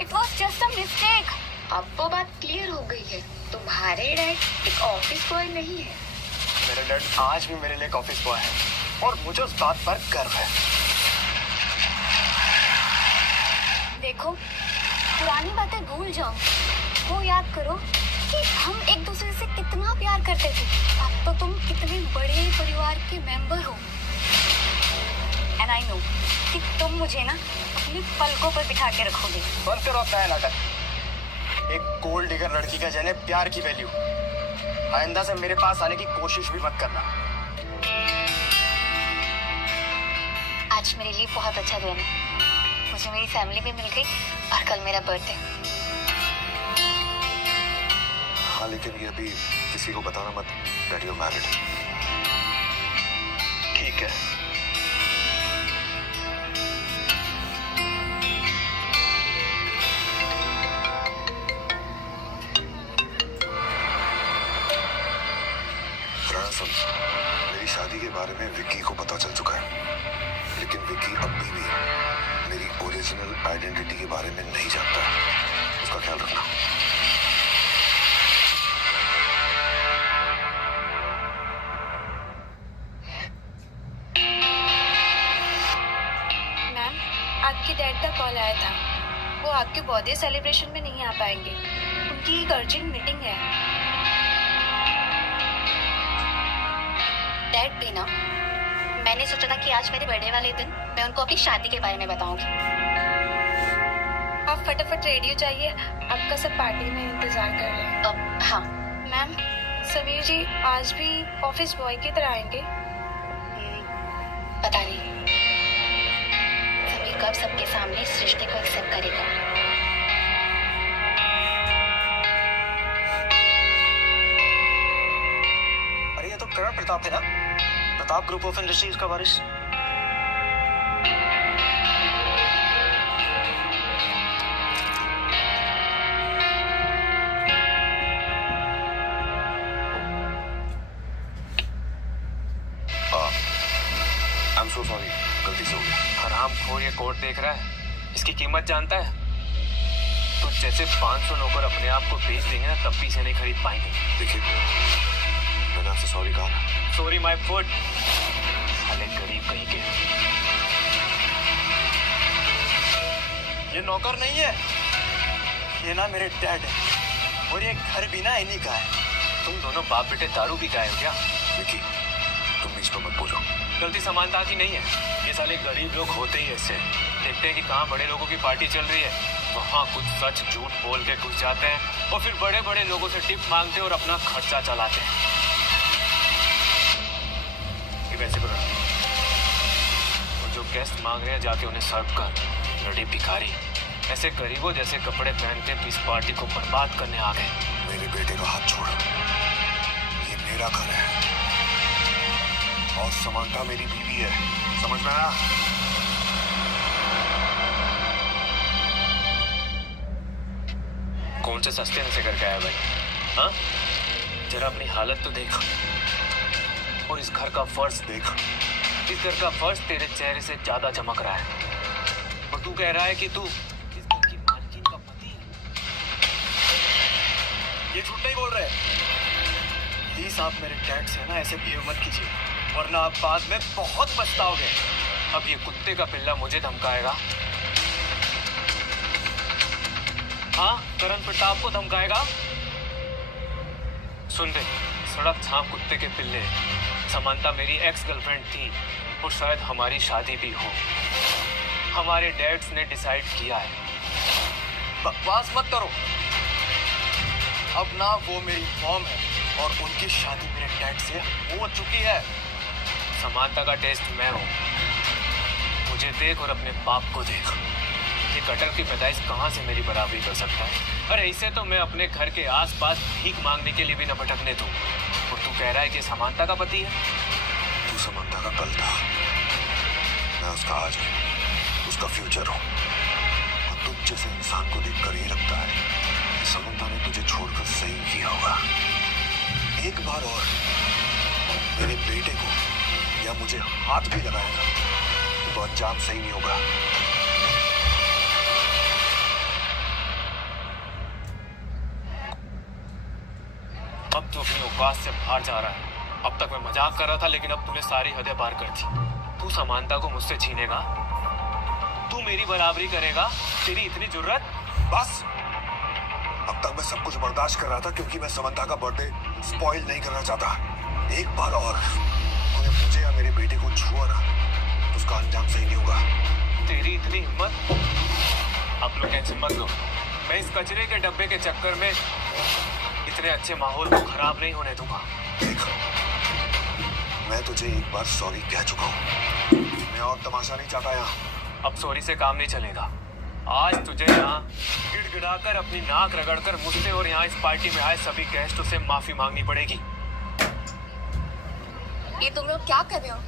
It was just a mistake. अब वो बात क्लियर हो गई है। तुम्हारे डैड एक ऑफिस बॉय नहीं है। मेरे डैड आज भी मेरे लिए एक ऑफिस बॉय है और मुझे उस बात पर गर्व है। देखो, पुरानी बातें भूल जाओ। वो याद करो कि हम एक दूसरे से कितना प्यार करते थे। अब तो तुम कितने बड़े परिवार के मेंबर हो। एंड आई नो कि तुम मुझे ना अपनी पलकों पर बिठा के रखोगे। बंद करो अपना नाटक। एक गोल्ड डिगर लड़की का जाने प्यार की वैल्यू। आइंदा से मेरे पास आने की कोशिश भी मत करना। आज मेरे लिए बहुत अच्छा दिन है। मुझे मेरी फैमिली भी मिल गई और कल मेरा बर्थडे। हाँ, लेकिन ये अभी किसी को बताना मत दैट यू आर मैरिड। ठीक है। राणा सुन, मेरी शादी के बारे में विक्की को पता चल चुका है, लेकिन विक्की अभी भी मेरी ओरिजिनल आइडेंटिटी के बारे में नहीं जानता है। उसका ख्याल रखना। मैम, आपके डैड का कॉल आया था। वो आपके बर्थडे सेलिब्रेशन में नहीं आ पाएंगे। उनकी एक अर्जेंट मीटिंग है। डैड भी ना, मैंने सोचा था कि आज मेरे बर्थडे वाले दिन मैं उनको अपनी शादी के बारे में बताऊंगी। आप फटाफट रेडी हो जाइए। आपका सब पार्टी में इंतजार कर रहे हैं। हाँ मैम, समीर जी आज भी ऑफिस बॉय की तरह आएंगे। पता नहीं समीर कब सबके सामने इस रिश्ते को एक्सेप्ट करेगा। अरे ये तो करण प्रताप है ना, प्रताप ग्रुप ऑफ इंडस्ट्रीज का वारिस। आई एम सो सॉरी, गलती से हो गया। हरामखोर ये कोट देख रहा है, इसकी कीमत जानता है? तो जैसे 500 नौकर अपने आप को बेच देंगे ना, तब भी इसे नहीं खरीद पाएंगे। देखिए, मैंने आपसे सॉरी कहा ना। Sorry my foot. साले गरीब कहीं के। ये नौकर नहीं है, ये ना मेरे डैड है और ये घर भी ना इन्हीं का है। तुम दोनों बाप बेटे दारू भी खाए हो क्या? विक्की, तुम बीच में मत बोलो। गलती समानता की नहीं है। ये साले गरीब लोग होते ही ऐसे। देखते हैं कि कहाँ बड़े लोगों की पार्टी चल रही है, वहाँ कुछ सच झूठ बोल के घुस जाते हैं और फिर बड़े बड़े लोगों से टिप मांगते हैं और अपना खर्चा चलाते हैं। ये वैसे करो, और जो गेस्ट मांग रहे हैं जाके उन्हें सर्व कर। लड़ी भिखारी ऐसे गरीबों जैसे कपड़े पहन के इस पार्टी को बर्बाद करने आ गए। मेरे बेटे का हाथ छोड़। ये मेरा घर है और समानता मेरी बीवी है, समझ में आया? कौन से सस्ते नशे करके आया भाई? हाँ, जरा अपनी हालत तो देख और इस घर का फर्श देख। इस घर का फर्श तेरे चेहरे से ज्यादा चमक रहा है और तू कह रहा है कि तू इस घर की मालकिन का पति है। ये झूठ नहीं बोल रहे। प्लीज आप मेरे डैड से ना ऐसे बिहेव मत कीजिए, वरना आप बाद में बहुत पछताओगे। अब ये कुत्ते का पिल्ला मुझे धमकाएगा? हाँ, करण प्रताप को धमकाएगा? सुन दे, सड़क छाप कुत्ते के पिल्ले, समांता मेरी एक्स गर्लफ्रेंड थी और शायद हमारी शादी भी हो। हमारे डैड्स ने डिसाइड किया है। बकवास मत करो। अब ना वो मेरी मॉम है और उनकी शादी मेरे डैड से हो चुकी है। समांता का टेस्ट मैं हूँ। मुझे देख और अपने बाप को देख। ये कटर की पैदाइश कहाँ से मेरी बराबरी कर सकता है? अरे इसे तो मैं अपने घर के आसपास भीख मांगने के लिए भी न भटकने दूं। और तू कह रहा है कि समांता का पति है? तू समांता का कल था, मैं उसका आज हूँ, उसका फ्यूचर हूँ। और तुझ जैसे इंसान को देखकर ये लगता है कि समांता ने तुझे छोड़कर सही किया होगा। एक बार और मेरे बेटे को या मुझे हाथ भी लगाएगा तो अंजाम सही नहीं होगा। अब तो अपनी औकात से बाहर जा रहा है। अब तक मैं मजाक कर रहा था, लेकिन अब तूने सारी हदें पार कर दी। तू समांता को मुझसे छीनेगा? तू मेरी बराबरी करेगा? तेरी इतनी जुर्रत? बस, अब तक मैं सब कुछ बर्दाश्त कर रहा था क्योंकि मैं समांता का बर्थडे स्पॉइल नहीं करना चाहता। एक बार और कोई मुझे या मेरे बेटे को छुआ ना तो उसका अंजाम सही नहीं होगा। तेरी इतनी हिम्मत? आप लोग टेंशन मत लो, मैं इस कचरे के डब्बे के चक्कर में इतने अच्छे माहौल को खराब नहीं होने दूंगा। देख, मैं तुझे एक बार सॉरी कह चुका हूँ। मैं और तमाशा नहीं चाहता यहाँ। अब सॉरी से काम नहीं चलेगा। आज तुझे यहाँ गिड़गिड़ाकर अपनी नाक रगड़कर मुझसे और यहाँ इस पार्टी में आए सभी गेस्टों से माफी मांगनी पड़ेगी। ये तुम लोग क्या कर रहे हो?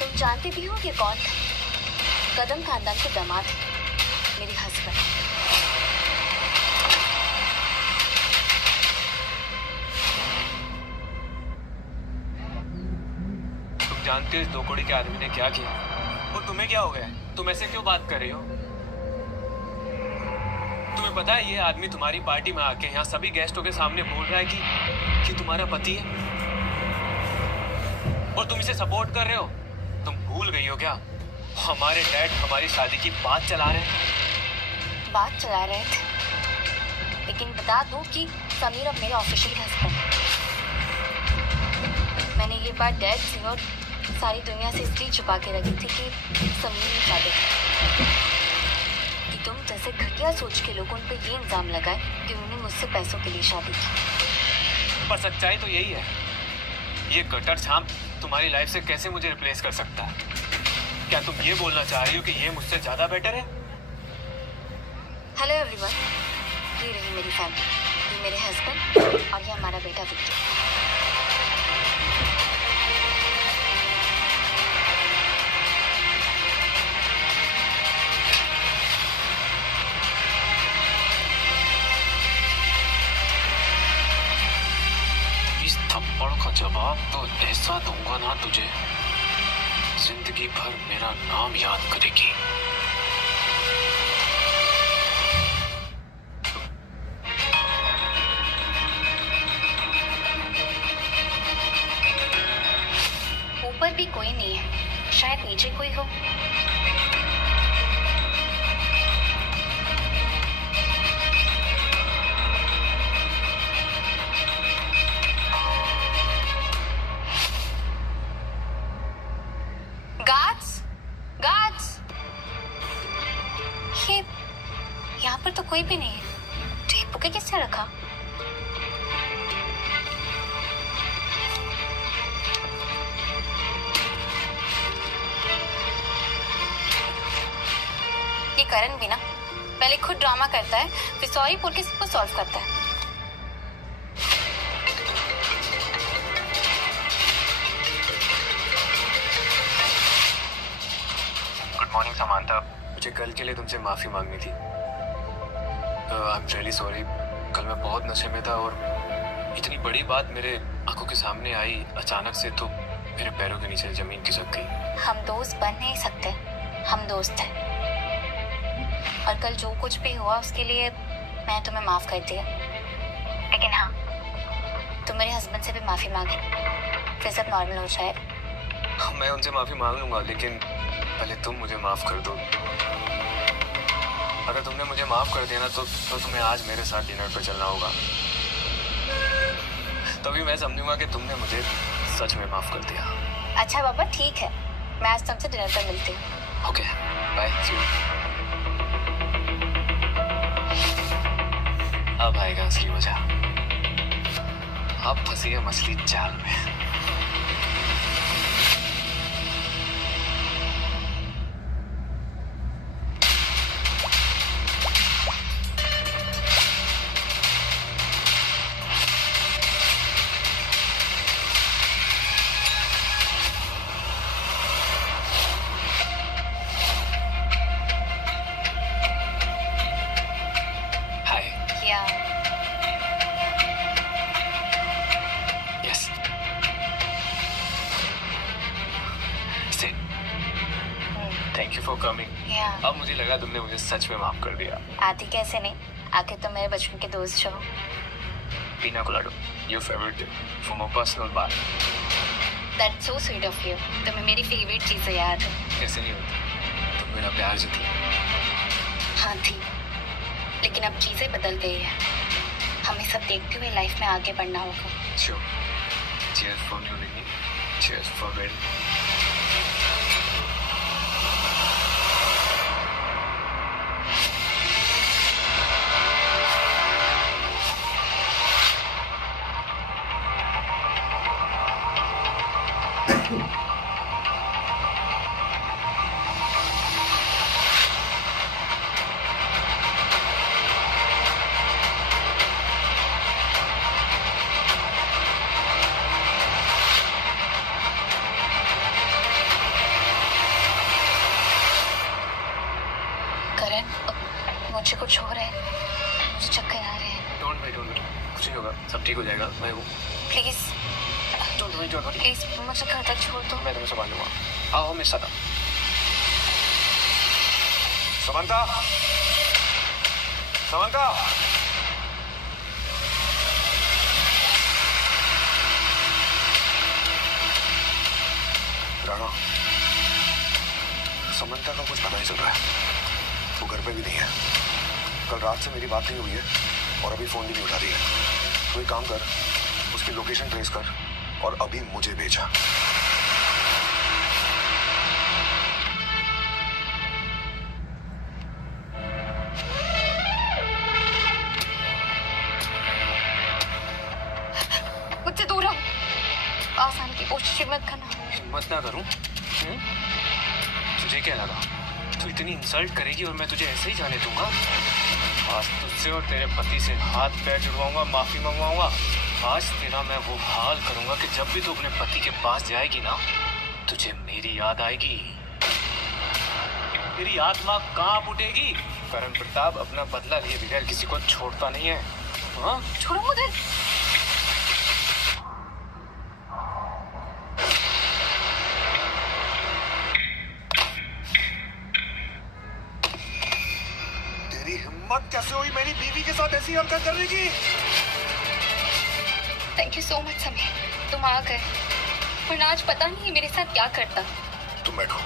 तुम जानते भी हो कि कौन था? कदम खानदान के दामाद, मेरी हस्बैंड। तुम जानते हो इस दो कौड़ी के आदमी ने क्या किया? और तुम्हें क्या हो गया? तुम ऐसे क्यों बात कर रही हो? तुम्हें पता है ये आदमी तुम्हारी पार्टी में आके यहाँ सभी गेस्टों के सामने बोल रहा है कि तुम्हारा पति है और तुम इसे सपोर्ट कर रहे हो? तुम भूल गई हो क्या? हमारे डैड हमारी शादी की बात चला रहे हैं। बात चला रहे थे, लेकिन बता दूं कि समीर अब मेरे ऑफिशियल हस्बैंड है। मैंने ये बात डैड से और सारी दुनिया से इसलिए छुपा के रखी थी कि समीर ने चाहते कि तुम जैसे घटिया सोच के लोगों पे ये इल्जाम लगाए कि उन्होंने मुझसे पैसों के लिए शादी की। पर सच्चाई तो यही है। ये गटर छाप तुम्हारी लाइफ से कैसे मुझे रिप्लेस कर सकता है? क्या तुम ये बोलना चाह रही हो कि ये मुझसे ज्यादा बेटर है? हेलो एवरीवन, ये रही मेरी फैमिली, ये मेरे हस्बैंड और ये हमारा बेटा विक्टर। इस थप्पड़ का जवाब तो ऐसा दूंगा ना तुझे, जिंदगी भर मेरा नाम याद करेगी। ऊपर भी कोई नहीं है, शायद नीचे कोई हो। यहाँ पर तो कोई भी नहीं है। तो ये बुके किसने रखा? ये करण भी ना पहले खुद ड्रामा करता है, फिर सॉरी बोल के सबको सॉल्व करता है। गुड मॉर्निंग समांता, मुझे कल के लिए तुमसे माफी मांगनी थी। I am really sorry. कल मैं बहुत नशे में था और इतनी बड़ी बात मेरे आंखों के सामने आई अचानक से, तो मेरे पैरों के नीचे जमीन खिसक गई। हम दोस्त बन नहीं सकते, हम दोस्त हैं। और कल जो कुछ भी हुआ उसके लिए मैं तुम्हें माफ कर दिया, लेकिन हाँ, तुम मेरे हस्बैंड से भी माफी मांगे, फिर सब नॉर्मल हो जाएगा। मैं उनसे माफी मांग लूंगा, लेकिन पहले तुम मुझे माफ कर दो। अगर तुमने मुझे माफ कर दिया ना तो तुम्हें आज मेरे साथ डिनर पे चलना होगा। तभी मैं समझूंगा कि तुमने मुझे सच में माफ कर दिया। अच्छा बाबा, ठीक है, मैं आज तुमसे डिनर पर मिलती हूँ। Okay, bye. अब आएगा असली मजा। अब फंसी है मछली जाल में। Hi. Yeah yes. Sit. Thank you for coming. या अब मुझे लगा तुमने मुझे सच में माफ कर दिया। आती कैसे नहीं, आखिर तुम मेरे बचपन के दोस्त हो। पीना कोलाडो, your favourite for my personal bar. That's so sweet of you. तुम्हें मेरी फेवरेट चीजें याद है। ऐसे नहीं होता, तुम मेरा प्यार जीती। हाँ थी, लेकिन अब चीजें बदल गई है। हमें सब देखते हुए लाइफ में आगे बढ़ना होगा। Sure. Cheers for new beginning. Cheers for wedding. करण, मुझे कुछ हो रहा है, मुझे चक्कर आ रहे हैं। Don't worry, don't worry. कुछ नहीं होगा, सब ठीक हो जाएगा। मैं हूँ। Please Don't worry, don't worry. Please मुझे घर तक छोड़ दो। मैं तुम्हें संभाल लूंगा। आओ मेरे साथ। समंता, समंता। राणा, समंता का कुछ पता नहीं चल रहा है। वो घर पे भी नहीं है। कल रात से मेरी बात नहीं हुई है और अभी फोन भी नहीं उठा रही है। तो एक काम कर, उसकी लोकेशन ट्रेस कर और अभी मुझे भेजा। मुझसे दूर रहो, पास आने की कोशिश मत करना। हिम्मत ना करूं? तुझे क्या लगा तू इतनी इंसल्ट करेगी और मैं तुझे ऐसे ही जाने दूंगा? आज तुझसे और तेरे पति से हाथ पैर जुड़वाऊंगा, माफी मंगवाऊंगा। आज तेरा मैं वो हाल करूंगा कि जब भी तू अपने पति के पास जाएगी ना, तुझे मेरी याद आएगी। तेरी आत्मा कांप उठेगी। करण प्रताप अपना बदला लिए बगैर किसी को छोड़ता नहीं है। हाँ? छोड़ो मुझे। तेरी हिम्मत कैसे हुई मेरी बीवी के साथ ऐसी हरकत करने की? Thank you so much Sameer, तुम आ गए, वरना आज पता नहीं मेरे साथ क्या करता। तुम बैठो।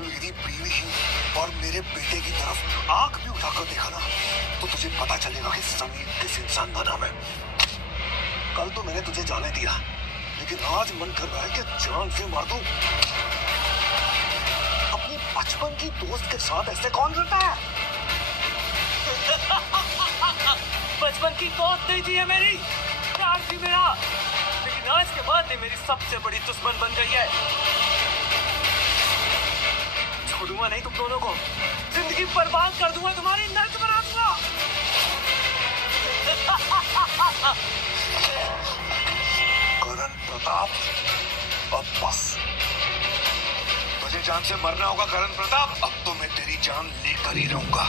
मेरी बीवी और मेरे बेटे की तरफ आंख भी उठाकर देखा ना, तो तुझे पता चलेगा कि समीर किस इंसान का नाम है। कल तो मैंने तुझे जाने दिया, लेकिन आज मन कर रहा है कि जान से मार दूं। अपनी बचपन की दोस्त के साथ ऐसे कौन रहता है? बचपन की दोस्त नहीं थी है मेरी, प्यार थी मेरा, लेकिन आज के बाद ये मेरी सबसे बड़ी दुश्मन बन गई है। छोड़ूंगा नहीं तुम दोनों को, जिंदगी बर्बाद कर दूंगा, तुम्हारी नर्क बना दूंगा। करण प्रताप, अब बस। तुझे जान से मरना होगा करण प्रताप। अब तो मैं तेरी जान लेकर ही रहूंगा।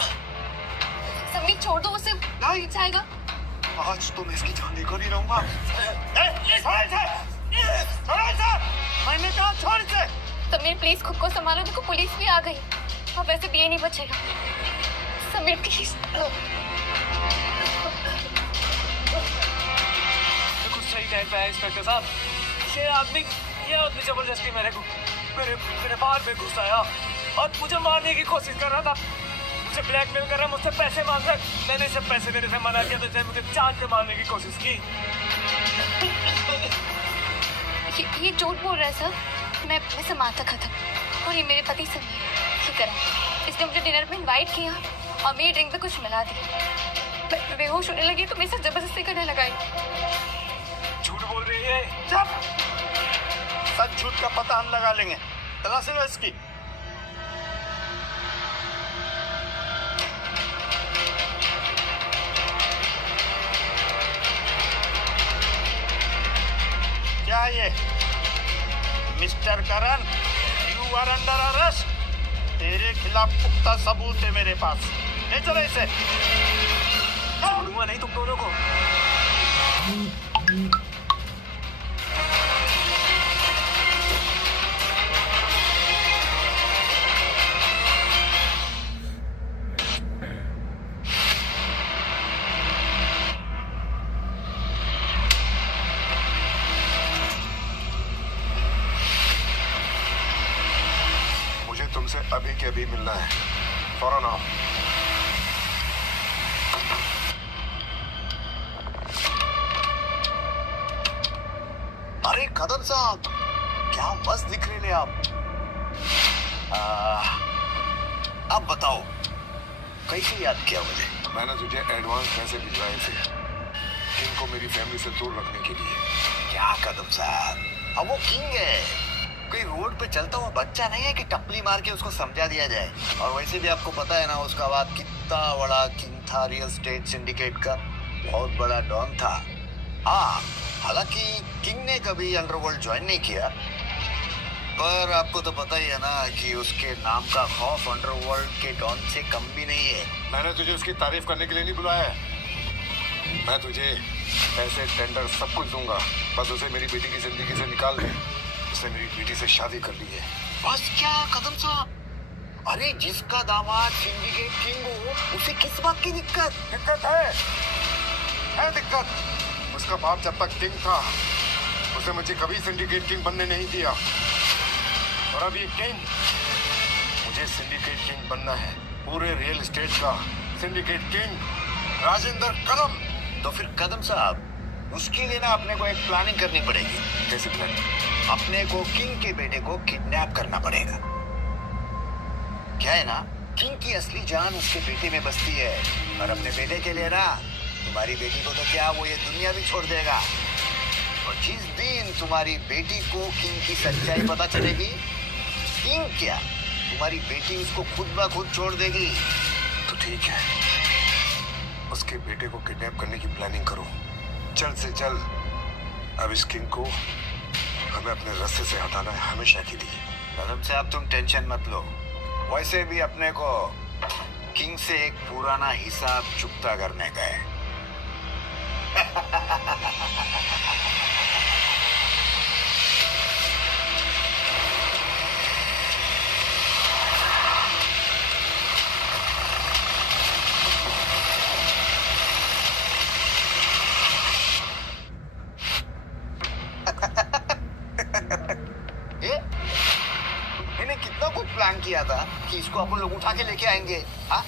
समीर छोड़ दो उसे, नहीं। जाएगा। आज तो मैं इसकी जान लेकर ही रहूंगा। मैंने कहा छोड़ इसे। समीर प्लीज खुद को संभालो, देखो पुलिस भी आ गई। अब ऐसे भी ये नहीं बचेगा। समीर प्लीज। कुछ सही टाइम पे है इंस्पेक्टर साहब। ये आदमी जबरदस्ती मेरे बार में घुस आया और मुझे मारने की कोशिश कर रहा था। मुझे ब्लैकमेल कर रहा है, मुझसे पैसे मांग रहा है। मैंने इसे पैसे देने से मना किया तो इसने मुझे जान से मारने की कोशिश की। ये झूठ बोल रहा है सर। मैं समाता खत्म और ये मेरे पति समीर की तरह। इसने मुझे डिनर में इनवाइट किया और मेरी ड्रिंक में कुछ मिला दिया। मैं बेहोश होने लगी तो मेरे साथ जबरदस्ती करने लगाई। झूठ बोल रही है। चुप। सच झूठ का पता हम लगा लेंगे। तलाशी लो इसकी। क्या ये mister Karan, you are under arrest. तेरे खिलाफ पुख्ता सबूत है मेरे पास। ले चलो इसे। छोड़ूंगा नहीं तुम दोनों को। मुझे तुमसे अभी के अभी मिलना है, फौरन आओ। अरे कदम साहब, क्या मस्त दिख रहे हैं आप। अब बताओ कैसे याद किया मुझे? मैंने तुझे एडवांस पैसे भिजवाए थे किंग को मेरी फैमिली से दूर रखने के लिए। क्या कदम साहब, अब वो किंग है, कोई रोड पे चलता हुआ बच्चा नहीं है कि टपली मार के उसको समझा दिया जाए। और वैसे भी आपको पता है ना उसका बाप कितना बड़ा किंग था, रियल स्टेट सिंडिकेट का बहुत बड़ा डॉन था। हाँ, हालांकि किंग ने कभी अंडरवर्ल्ड ज्वाइन नहीं किया, पर आपको तो पता ही है ना कि उसके नाम का खौफ अंडरवर्ल्ड के डॉन से कम भी नहीं है। मैंने तुझे उसकी तारीफ करने के लिए नहीं बुलाया है। मैं तुझे पैसे, टेंडर सब कुछ दूंगा, बस उसे मेरी बेटी की जिंदगी से निकाल दे। उसने मेरी बेटी से शादी कर ली है। बस क्या कदम साहब? अरे जिसका दामाद सिंडिकेट किंग हो उसे किस बात की दिक्कत? दिक्कत है दिक्कत। उसका बाप जब तक किंग था उसे मुझे कभी सिंडिकेट किंग बनने नहीं दिया, और अब ये किंग, मुझे सिंडिकेट किंग बनना है, पूरे रियल एस्टेट का सिंडिकेट किंग, राजेंद्र कदम। तो फिर कदम साहब उसके लिए ना अपने को एक प्लानिंग करनी पड़ेगी। कैसे प्लान? अपने को किंग के बेटे को किडनैप करना पड़ेगा। क्या है ना, किंग की असली जान उसके बेटे में बसती है, और अपने बेटे के लिए ना तुम्हारी बेटी को तो क्या, वो ये दुनिया भी छोड़ देगा। और जिस दिन तुम्हारी बेटी को किंग की सच्चाई पता चलेगी, किंग क्या, तुम्हारी बेटी उसको खुद ब खुद छोड़ देगी। तो ठीक है, उसके बेटे को किडनैप करने की प्लानिंग करो जल्द से जल्द। अब इस किंग को हमें अपने रास्ते से हटाना है हमेशा के लिए। कदम साहब तुम टेंशन मत लो, वैसे भी अपने को किंग से एक पुराना हिसाब चुकता करने का है। मैंने कितना कुछ प्लान किया था कि इसको अपन लोग उठा के लेके आएंगे। हाँ,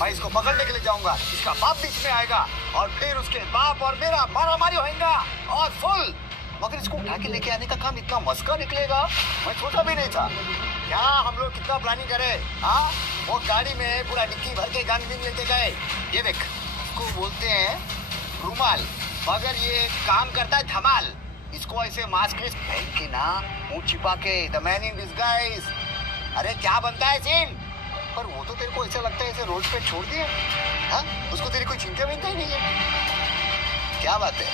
मैं इसको पकड़ने के लिए जाऊंगा, इसका बाप बीच में आएगा और फिर उसके बाप और मेरा मारामारी होएगा और फुल। मगर इसको उठा के लेके आने का काम इतना मस्का निकलेगा, मैं सोचा भी नहीं था। क्या हम लोग कितना प्लानिंग करे। हाँ, वो गाड़ी में पूरा डिक्की भर के गन भी लेके गए। ये देख, इसको बोलते हैं रुमाल, मगर ये काम करता है धमाल। इसको ऐसे मास्क पहन के ना, मुंह छिपा के, द मैन इन डिस्गाइज। अरे क्या बनता है सीन? पर वो तो तेरे को ऐसा लगता है ऐसे रोड पे छोड़ दिए। हाँ, उसको तेरी कोई चिंता विंता ही नहीं है। क्या बात है,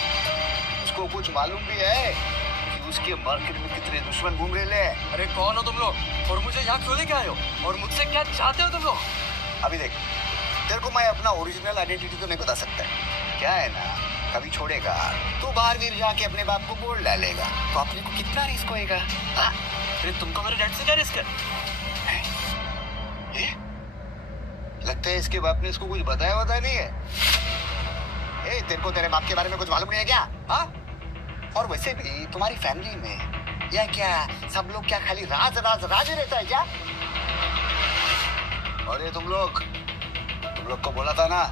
उसको कुछ मालूम भी है कि उसके मार्केट में कितने दुश्मन घूम रहे ले। अरे कौन हो तुम लोग और मुझे यहाँ क्यों लेके आए हो और मुझसे क्या चाहते हो तुम लोग? अभी देख, तेरे को मैं अपना ओरिजिनल आइडेंटिटी तो नहीं बता सकता। क्या है ना, कभी छोड़ेगा तो बाहर गिर जाके अपने बाप को बोल डालेगा, तो अपने को कितना रिस्क होएगा? हाँ? फिर तुमको मेरे डैड से क्या रिस्क है? ये लगता है इसके बाप ने इसको कुछ बताया नहीं है। ए, तेरे को तेरे बाप के बारे में कुछ मालूम नहीं है क्या? हाँ? और वैसे भी तुम्हारी फैमिली में या क्या सब लोग क्या खाली राज ही रहता है क्या? और ये तुम लोग को बोला था ना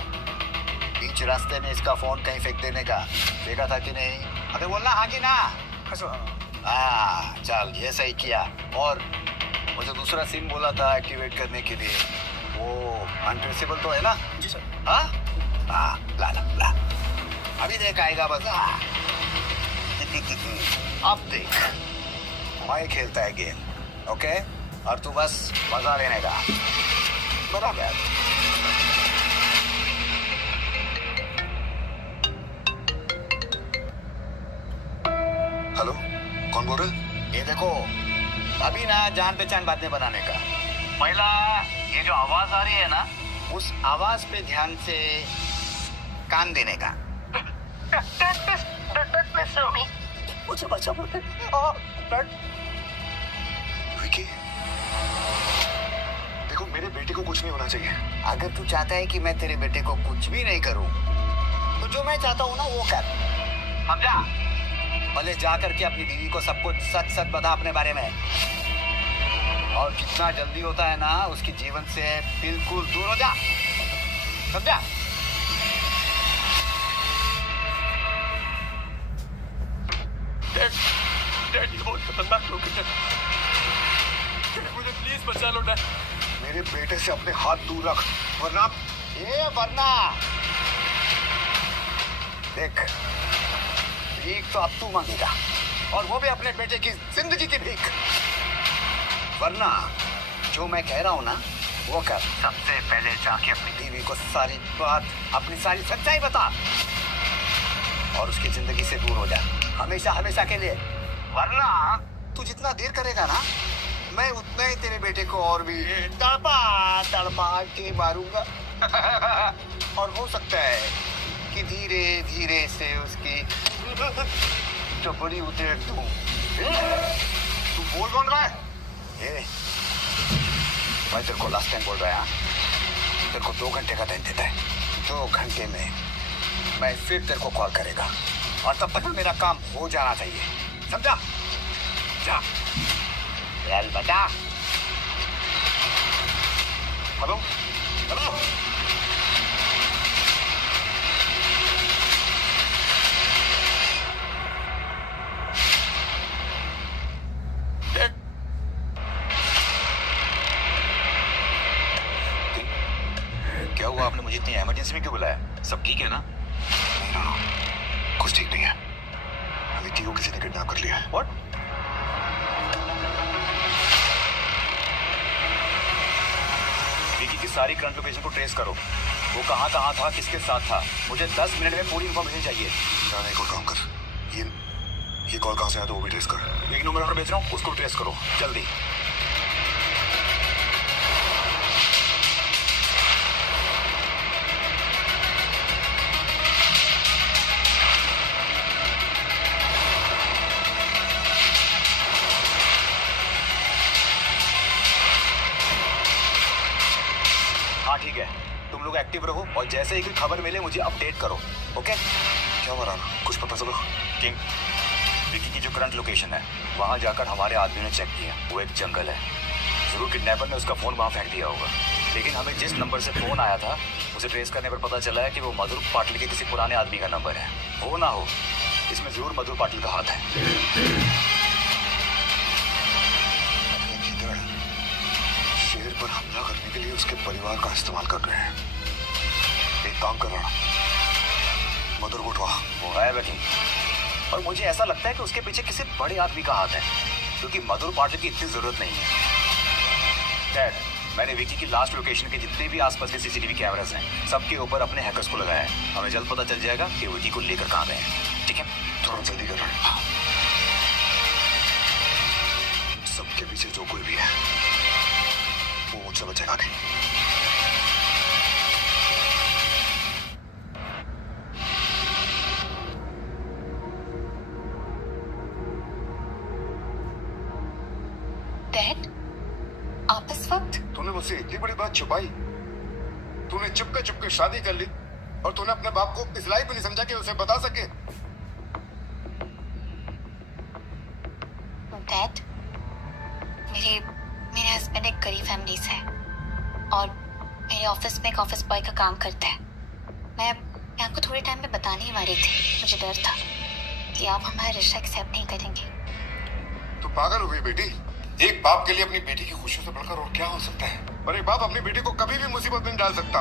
बीच रास्ते में इसका फोन कहीं फेंक देने का, देखा था कि नहीं? अबे बोलना हाँ कि ना? हाँ चल, ये सही किया। और मुझे दूसरा सिम बोला था एक्टिवेट करने के लिए, वो अनट्रेसेबल तो है ना? जी सर। हाँ हाँ, ला अभी देख आएगा बस। हाँ। अब देख, मैं खेलता है गेम, ओके? और तू बस मजा लेने का। बराबर। हेलो, कौन बोल रहे? ये देखो, अभी ना जान पहचान बातें बनाने का। पहला ये जो आवाज आ रही है ना, उस आवाज पे ध्यान से कान देने का। मुझे बचा बोलते। विकी, देखो मेरे बेटे को कुछ नहीं होना चाहिए। अगर तू चाहता है कि मैं तेरे बेटे को कुछ भी नहीं करूं, तो जो मैं चाहता हूं ना वो कर, समझा? भले जा करके अपनी बीवी को सब कुछ सच बता अपने बारे में, और जितना जल्दी होता है ना उसकी जीवन से बिल्कुल दूर हो जा, समझा? डैड ये बहुत खतरनाक लोग हैं। मुझे प्लीज बचा लो डैड। मेरे बेटे से अपने हाथ दूर रख, वरना देख, भीख तो अब तू मांगेगा, और वो भी अपने बेटे की जिंदगी की भीख। वरना जो मैं कह रहा हूं ना वो कर। सबसे पहले जाके अपनी बीवी को सारी बात, अपनी सारी सच्चाई बता, और उसकी जिंदगी से दूर हो जा, हमेशा के लिए। वरना तू जितना देर करेगा ना, मैं उतना ही तेरे बेटे को और भी तड़पा के मारूंगा। और हो सकता है कि धीरे धीरे से उसकी चपड़ी उतेर दूं। तू बोल कौन रहा है? मैं तेरे को लास्ट टाइम बोल रहा है, तेरे को 2 घंटे का टाइम देता है। 2 घंटे में मैं फिर तेरे को कॉल करेगा, और तब तक मेरा काम हो जाना चाहिए, समझा? जा चल बेटा। हेलो। क्या हुआ? आपने मुझे इतनी इमरजेंसी में क्यों बुलाया? सब ठीक है ना? नहीं, कुछ ठीक नहीं है। विकी को किसी ने किडनैप कर लिया है। What? विकी की सारी करंट लोकेशन को ट्रेस करो। वो कहाँ था, किसके साथ था। मुझे 10 मिनट में पूरी इन्फॉर्मेशन चाहिए। जाने को काम कर। ये कॉल कहाँ से आया तो वो भी ट्रेस कर। एक नंबर पर भेज रहा हूँ, उसको ट्रेस करो जल्दी। हाँ ठीक है, तुम लोग एक्टिव रहो, और जैसे ही कोई खबर मिले मुझे अपडेट करो, ओके? क्या मराना, कुछ पता चलो? किंग, विकी की जो करंट लोकेशन है, वहाँ जाकर हमारे आदमियों ने चेक किया। वो एक जंगल है। जरूर किडनैपर ने उसका फोन वहाँ फेंक दिया होगा, लेकिन हमें जिस नंबर से फोन आया था उसे ट्रेस करने पर पता चला है कि वो मधुर पाटिल के किसी पुराने आदमी का नंबर है। हो ना हो, इसमें जरूर मधुर पाटिल का हाथ है। शेर पर हमला करने के लिए उसके परिवार का इस्तेमाल कर रहे हैं। एक काम कर रहा, मधुर को उठवा। वो है वकील, और मुझे ऐसा लगता है कि उसके पीछे किसी बड़े आदमी का हाथ है, क्योंकि मधुर पाटिल की इतनी जरूरत नहीं है। डैड, मैंने विकी की लास्ट लोकेशन के जितने भी आसपास के सीसीटीवी कैमरास हैं, सबके ऊपर अपने हैकर्स को लगाया है। हमें जल्द पता चल जाएगा कि विकी को लेकर कहाँ गए हैं, ठीक है? थोड़ा जल्दी कर रहा है। सबके पीछे जो कोई भी है वो मुझसे बचेगा नहीं। डैड, आप इस वक्त? तूने मुझसे इतनी बड़ी बात छुपाई। तूने चुपके चुपके शादी कर ली और तूने अपने बाप को इस लायक भी नहीं समझा कि उसे बता सके। डैड, मेरे हस्बैंड एक गरीब फैमिली से है और मेरे ऑफिस में एक ऑफिस बॉय का काम करता है। मैं आपको थोड़े टाइम में बताने ही वाली थी। मुझे डर था कि आप हमारा रिश्ता एक्सेप्ट नहीं करेंगे। तू पागल हो गई बेटी। एक बाप के लिए अपनी बेटी की खुशियों से बढ़कर और क्या हो सकता है। और एक बाप अपनी बेटी को कभी भी मुसीबत में नहीं डाल सकता।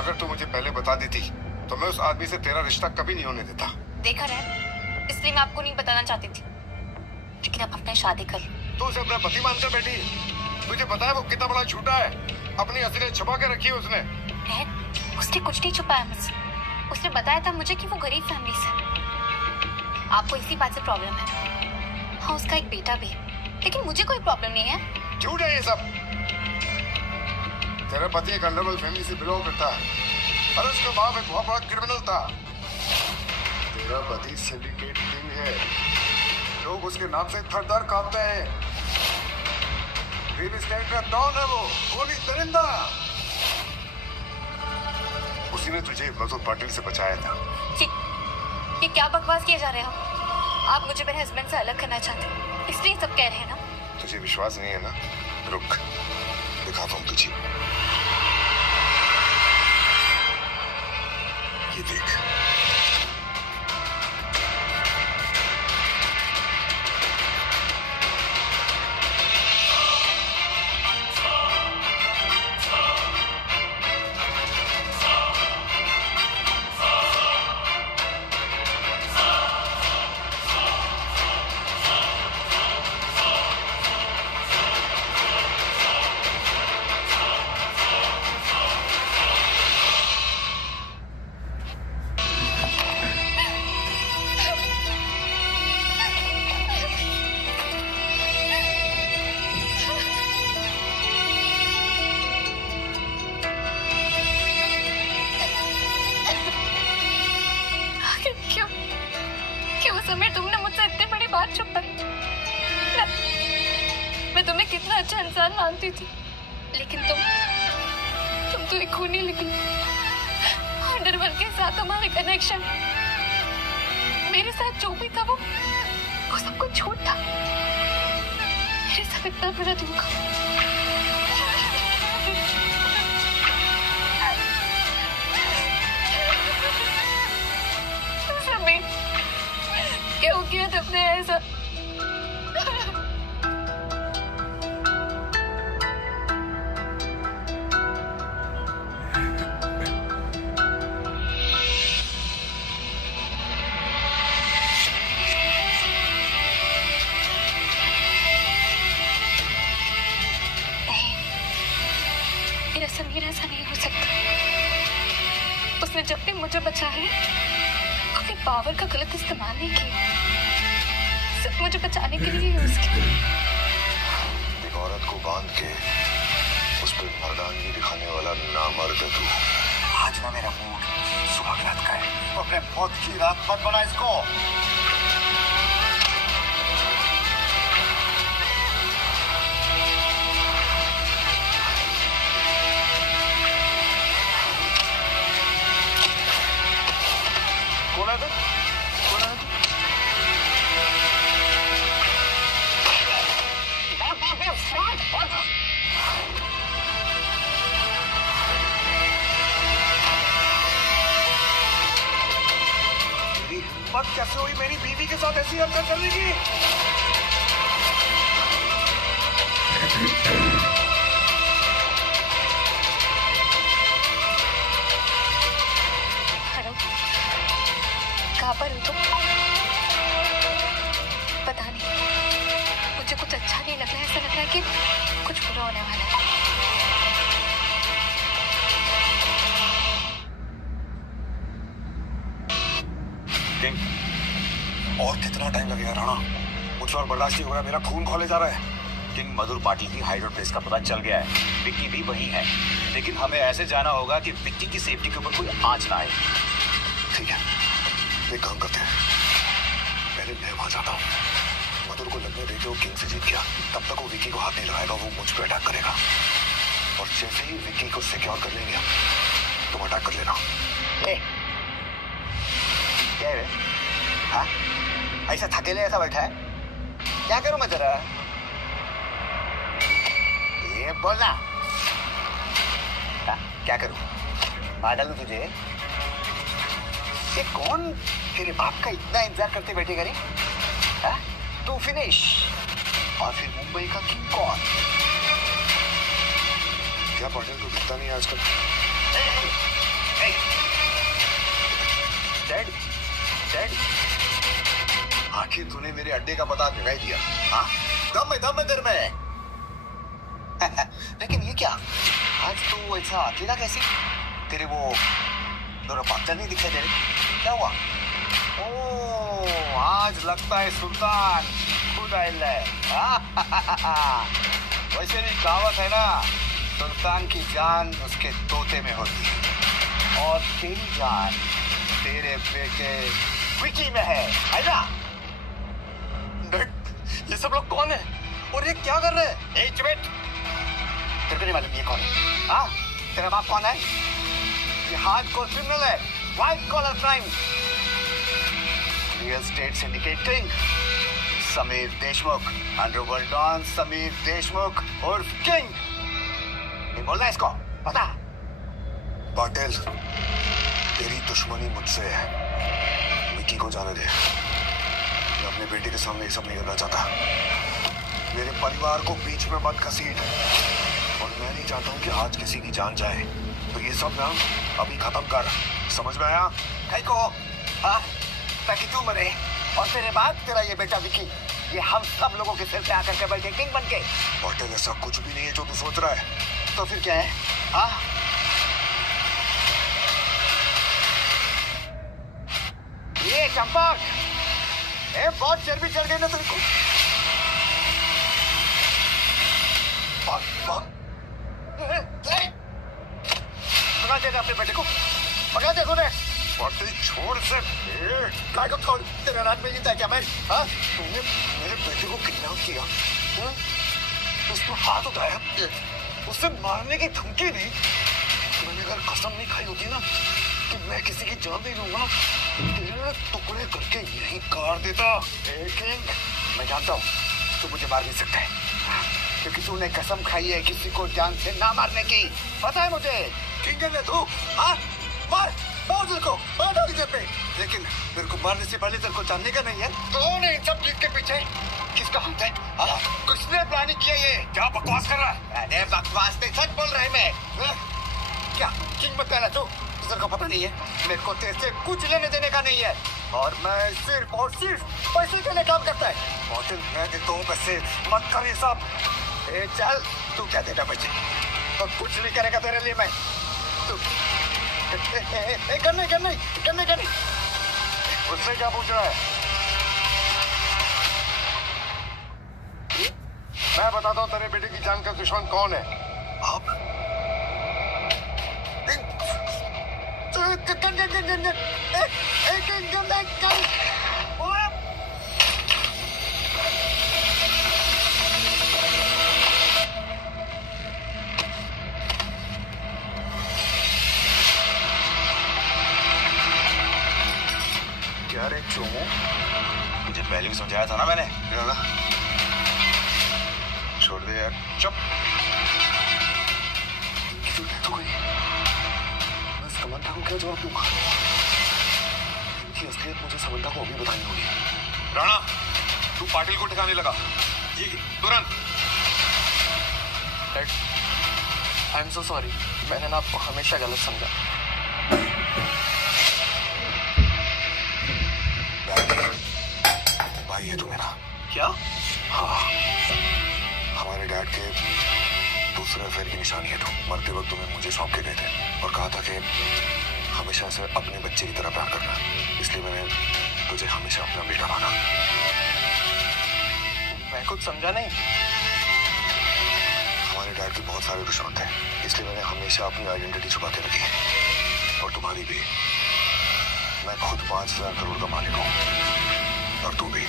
अगर तू मुझे पहले बता देती तो मैं उस आदमी से तेरा रिश्ता कभी नहीं होने देता। देखा रहे, इसलिए मैं आपको नहीं बताना चाहती थी, लेकिन आप अपने शादी कर लो। तू उसे अपना पति मानकर बैठी। तुझे पता है वो कितना बड़ा झूठा है। अपनी असलियत छुपा के रखी है उसने। डैड, उसने कुछ नहीं छुपाया मुझसे। उसने बताया था मुझे कि वो गरीब फैमिली से। आपको इसी बात से प्रॉब्लम है। हाँ, उसका एक बेटा भी है, लेकिन मुझे कोई प्रॉब्लम नहीं है। झूठ है ये सब। तेरा पति एक अंडरवर्ल्ड फैमिली से बिलोंग करता है और उसका बाप एक बहुत बड़ा क्रिमिनल था। तेरा पति सिंडिकेट किंग है। लोग उसके नाम से थरथर कांपते हैं। रियल एस्टेट का डॉन है वो, गोली दरिंदा। उसी ने तुझे मजदूर पाटिल से बचाया था। ये क्या बकवास किए जा रहे हो? आप मुझे मेरे हस्बैंड से अलग करना चाहते हैं, इसलिए सब कह रहे हैं ना? तुझे विश्वास नहीं है ना? रुक, दिखाता हूँ तुझे। ये देख। क्यों समीर, तुमने मुझसे इतनी बड़ी बात छुपाई? मैं तुम्हें कितना अच्छा इंसान मानती थी, लेकिन तुम तो एक खूनी निकली। अंडरवर्ल्ड के साथ तुम्हारे कनेक्शन, मेरे साथ जो भी था वो सब कुछ झूठ था। मेरे साथ इतना बड़ा धोखा। समीर, क्यों किया तुमने ऐसा? मेरा समीर ऐसा नहीं हो सकता। उसने जब भी मुझे बचाया है, अपने पावर का गलत इस्तेमाल नहीं किया। सिर्फ मुझे बचाने के लिए उसके। एक औरत को बांध के उस पर मर्दानगी दिखाने वाला नामर्द है तू। आज ना मेरा मूड सुहाग रात का है, तो अपने मौत की रात मत बना इसको। कौन है तू? कौन है तू? तेरी हिम्मत कैसे हुई मेरी बीवी के साथ ऐसी हरकत करने की? हेलो, कहाँ पर हो तुम? पता नहीं, मुझे कुछ अच्छा नहीं लग रहा है। ऐसा लग रहा है कि कुछ बुरा होने वाला है। किंग, और कितना टाइम लगेगा राणा? मुझसे और बर्दाश्त नहीं हो रहा, मेरा खून खौले जा रहा है। किंग, मधुर पाटिल की हाइड प्लेस का पता चल गया है। विक्की भी वही है, लेकिन हमें ऐसे जाना होगा कि विक्की की सेफ्टी के ऊपर कोई आंच ना आए। ठीक है, एक काम करते हैं, पहले मैं वहां जाता हूँ, मधुर को को लगने दे कि वो किंग से जीत गया, तब तक वो विकी को हाथ नहीं लगाएगा, वो मुझ पे अटैक करेगा। और जैसे ही विकी को सिक्योर कर लेंगे तुम अटैक कर लेना। क्या है? हाँ? ऐसा थकेले ऐसा बैठा है? क्या करूं मैं तेरा? ये बोलना। हाँ? क्या करूं? मार डालूं तुझे? ये कौन तेरे बाप का इतना इंतजार करते बैठेगा रे? हाँ? तू फिनिश और फिर मुंबई का किंग कौन? क्या पाटिल को दिखता नहीं आजकल? डैड, डैड, आखिर तूने मेरे अड्डे का पता लगा ही दिया। हाँ, दम है तेरे में। लेकिन ये क्या? आज तू ऐसा अकेला कैसे? तेरे वो दोनों पार्टनर नहीं दिखाई दे रहे? क्या हुआ? ओह, आज लगता है सुल्तान खुद आया है। वैसे भी कहावत है ना, सुल्तान की जान उसके तोते में होती है और तेरी जान तेरे बेटे विकी में है ना? डैड, ये सब लोग कौन है और ये क्या कर रहे हैं? तेरे को नहीं मालूम ये कौन है? हाँ? तेरा बाप कौन है? ये हार्डकोर क्रिमिनल है, white collar crime, real estate syndicate king Sameer Deshmukh, underworld don Sameer Deshmukh उर्फ किंग। ये बोलना है इसको, पता? पाटिल, तेरी दुश्मनी मुझसे है, विकी को जाने दे। मैं अपने बेटे के सामने ये सब नहीं करना चाहता। मेरे परिवार को बीच में मत घसीट, और मैं नहीं चाहता हूँ कि आज किसी की जान जाए। तो ये सब ना अभी खत्म कर, समझ में आया? कहीं को हाँ, ताकि तू मरे और तेरे बाद तेरा ये बेटा विकी ये हम सब लोगों के सिर पे आकर के बैठे किंग बन के। पाटिल, ऐसा कुछ भी नहीं है जो तू सोच रहा है। तो फिर क्या है? हाँ? ये चंपक, बहुत चर्बी चढ़ गई ना तेरे को। पकड़ा दे अपने बेटे को, पकड़ा दे तूने। पाटिल, छोड़ से। काय को छोड़, तेरा राज में जीता है क्या मैं? हाँ? तूने मेरे बेटे को किडनैप किया, उसको हाथ उठाया, उसे मारने की धमकी दी। मैंने अगर कसम नहीं खाई होती ना कि मैं किसी की जान नहीं लूंगा, तेरे टुकड़े करके यहीं काट देता। किंग, मैं जानता हूँ तू मुझे मार नहीं सकता है, क्योंकि तूने कसम खाई है किसी को जान से ना मारने की। पता है मुझे। किंग है तू? हाँ? मार तेरे को, मार जेब पे। लेकिन मेरे को मारने से पहले तेरे को जानने का नहीं है कौन है इन सब चीज के पीछे? किसका हाथ है? किसने प्लानिंग किया ये? क्या बकवास कर रहा है? अरे बकवास नहीं, सच बोल रहा है मैं। क्या किंग मत कहना तू? तेरे को पता नहीं है, मेरे को तेरे से कुछ लेने देने का नहीं है, और मैं सिर्फ और सिर्फ पैसे के लिए काम करता है। पाटिल, मैं देता हूँ पैसे, मत कर ये सब। चल, तू क्या देगा पैसे? तो कुछ नहीं करेगा तेरे लिए मैं। तू करने उससे क्या पूछ रहा है? मैं बताता हूँ तेरे बेटे की जान का दुश्मन कौन है। आप क्या रे चोमू, मुझे पहले भी समझाया था ना मैंने। छोड़ दे यार, चुप। क्यों तो गई? मैं समंता को क्या जवाब दूंगा? इनकी असलियत मुझे समंता को अभी बतानी होगी। राणा, तू पाटिल को ठिकाने लगा, ये तुरंत। Dad, I am so sorry, मैंने ना आपको हमेशा गलत समझा। भाई है तू मेरा। क्या? हाँ, हमारे डैड के दूसरे अफेयर की निशानी है तू। मरते वक्त तुम्हें मुझे सौंप के गए थे और कहा था कि हमेशा से अपने बच्चे की तरह प्यार करना, इसलिए मैंने तुझे हमेशा अपना बेटा माना। मैं कुछ समझा नहीं। हमारे डैड के बहुत सारे दुश्मन थे, इसलिए मैंने हमेशा अपनी आइडेंटिटी छुपा के रखी, और तुम्हारी भी। मैं खुद 5,000 करोड़ का मालिक हूँ, और तू भी।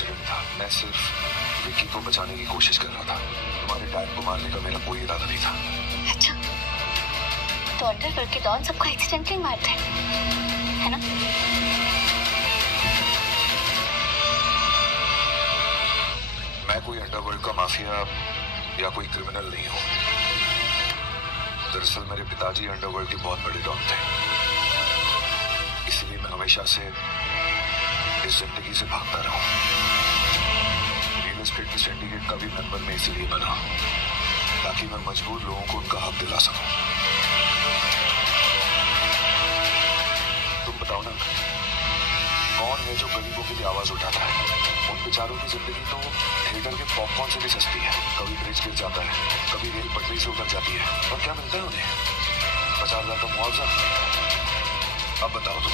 एक्सीडेंट था। मैं सिर्फ विक्की को बचाने की कोशिश कर रहा था। तुम्हारे डैड को मारने का मेरा कोई इरादा नहीं था। अच्छा, तो अंडरवर्ल्ड के डॉन सबको एक्सीडेंटली मारते हैं, है ना? मैं कोई अंडरवर्ल्ड का माफिया या कोई क्रिमिनल नहीं हूँ। दरअसल मेरे पिताजी अंडरवर्ल्ड के बहुत बड़े डॉन थे, इसलिए मैं हमेशा से इस जिंदगी से भागता रहा हूँ। रियल एस्टेट के सिंडिकेट का भी मेंबर मैं इसीलिए बना, ताकि मैं मजबूर लोगों को उनका हक दिला सकूं। तुम बताओ ना, कौन है जो गरीबों के लिए आवाज उठाता है? उन बेचारों की जिंदगी तो थिएटर के पॉपकॉर्न से भी सस्ती है। कभी ब्रिज गिर जाता है, कभी रेल पटरी से उतर जाती है, और क्या मिलता है उन्हें? 50,000 का मुआवजा। अब बताओ तुम,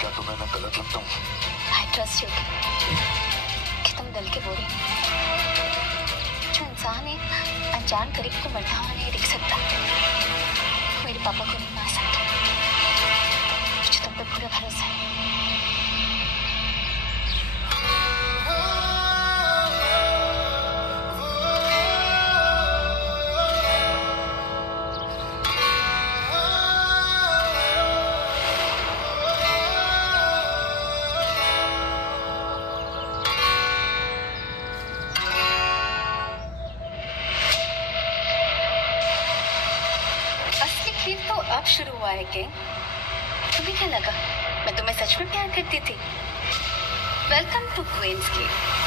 क्या तुम्हें मैं गलत लगता हूँ? आई ट्रस्ट यू कि तुम दिल के बोरे। जो इंसान है अनजान करीब को मरता हुआ नहीं दिख सकता, मेरे पापा को नहीं मार सकता। मुझे तुम पर पूरा भरोसा है। तो अब शुरू हुआ है कि तुम्हें क्या लगा मैं तुम्हें सच में प्यार करती थी? Welcome to Queens gate.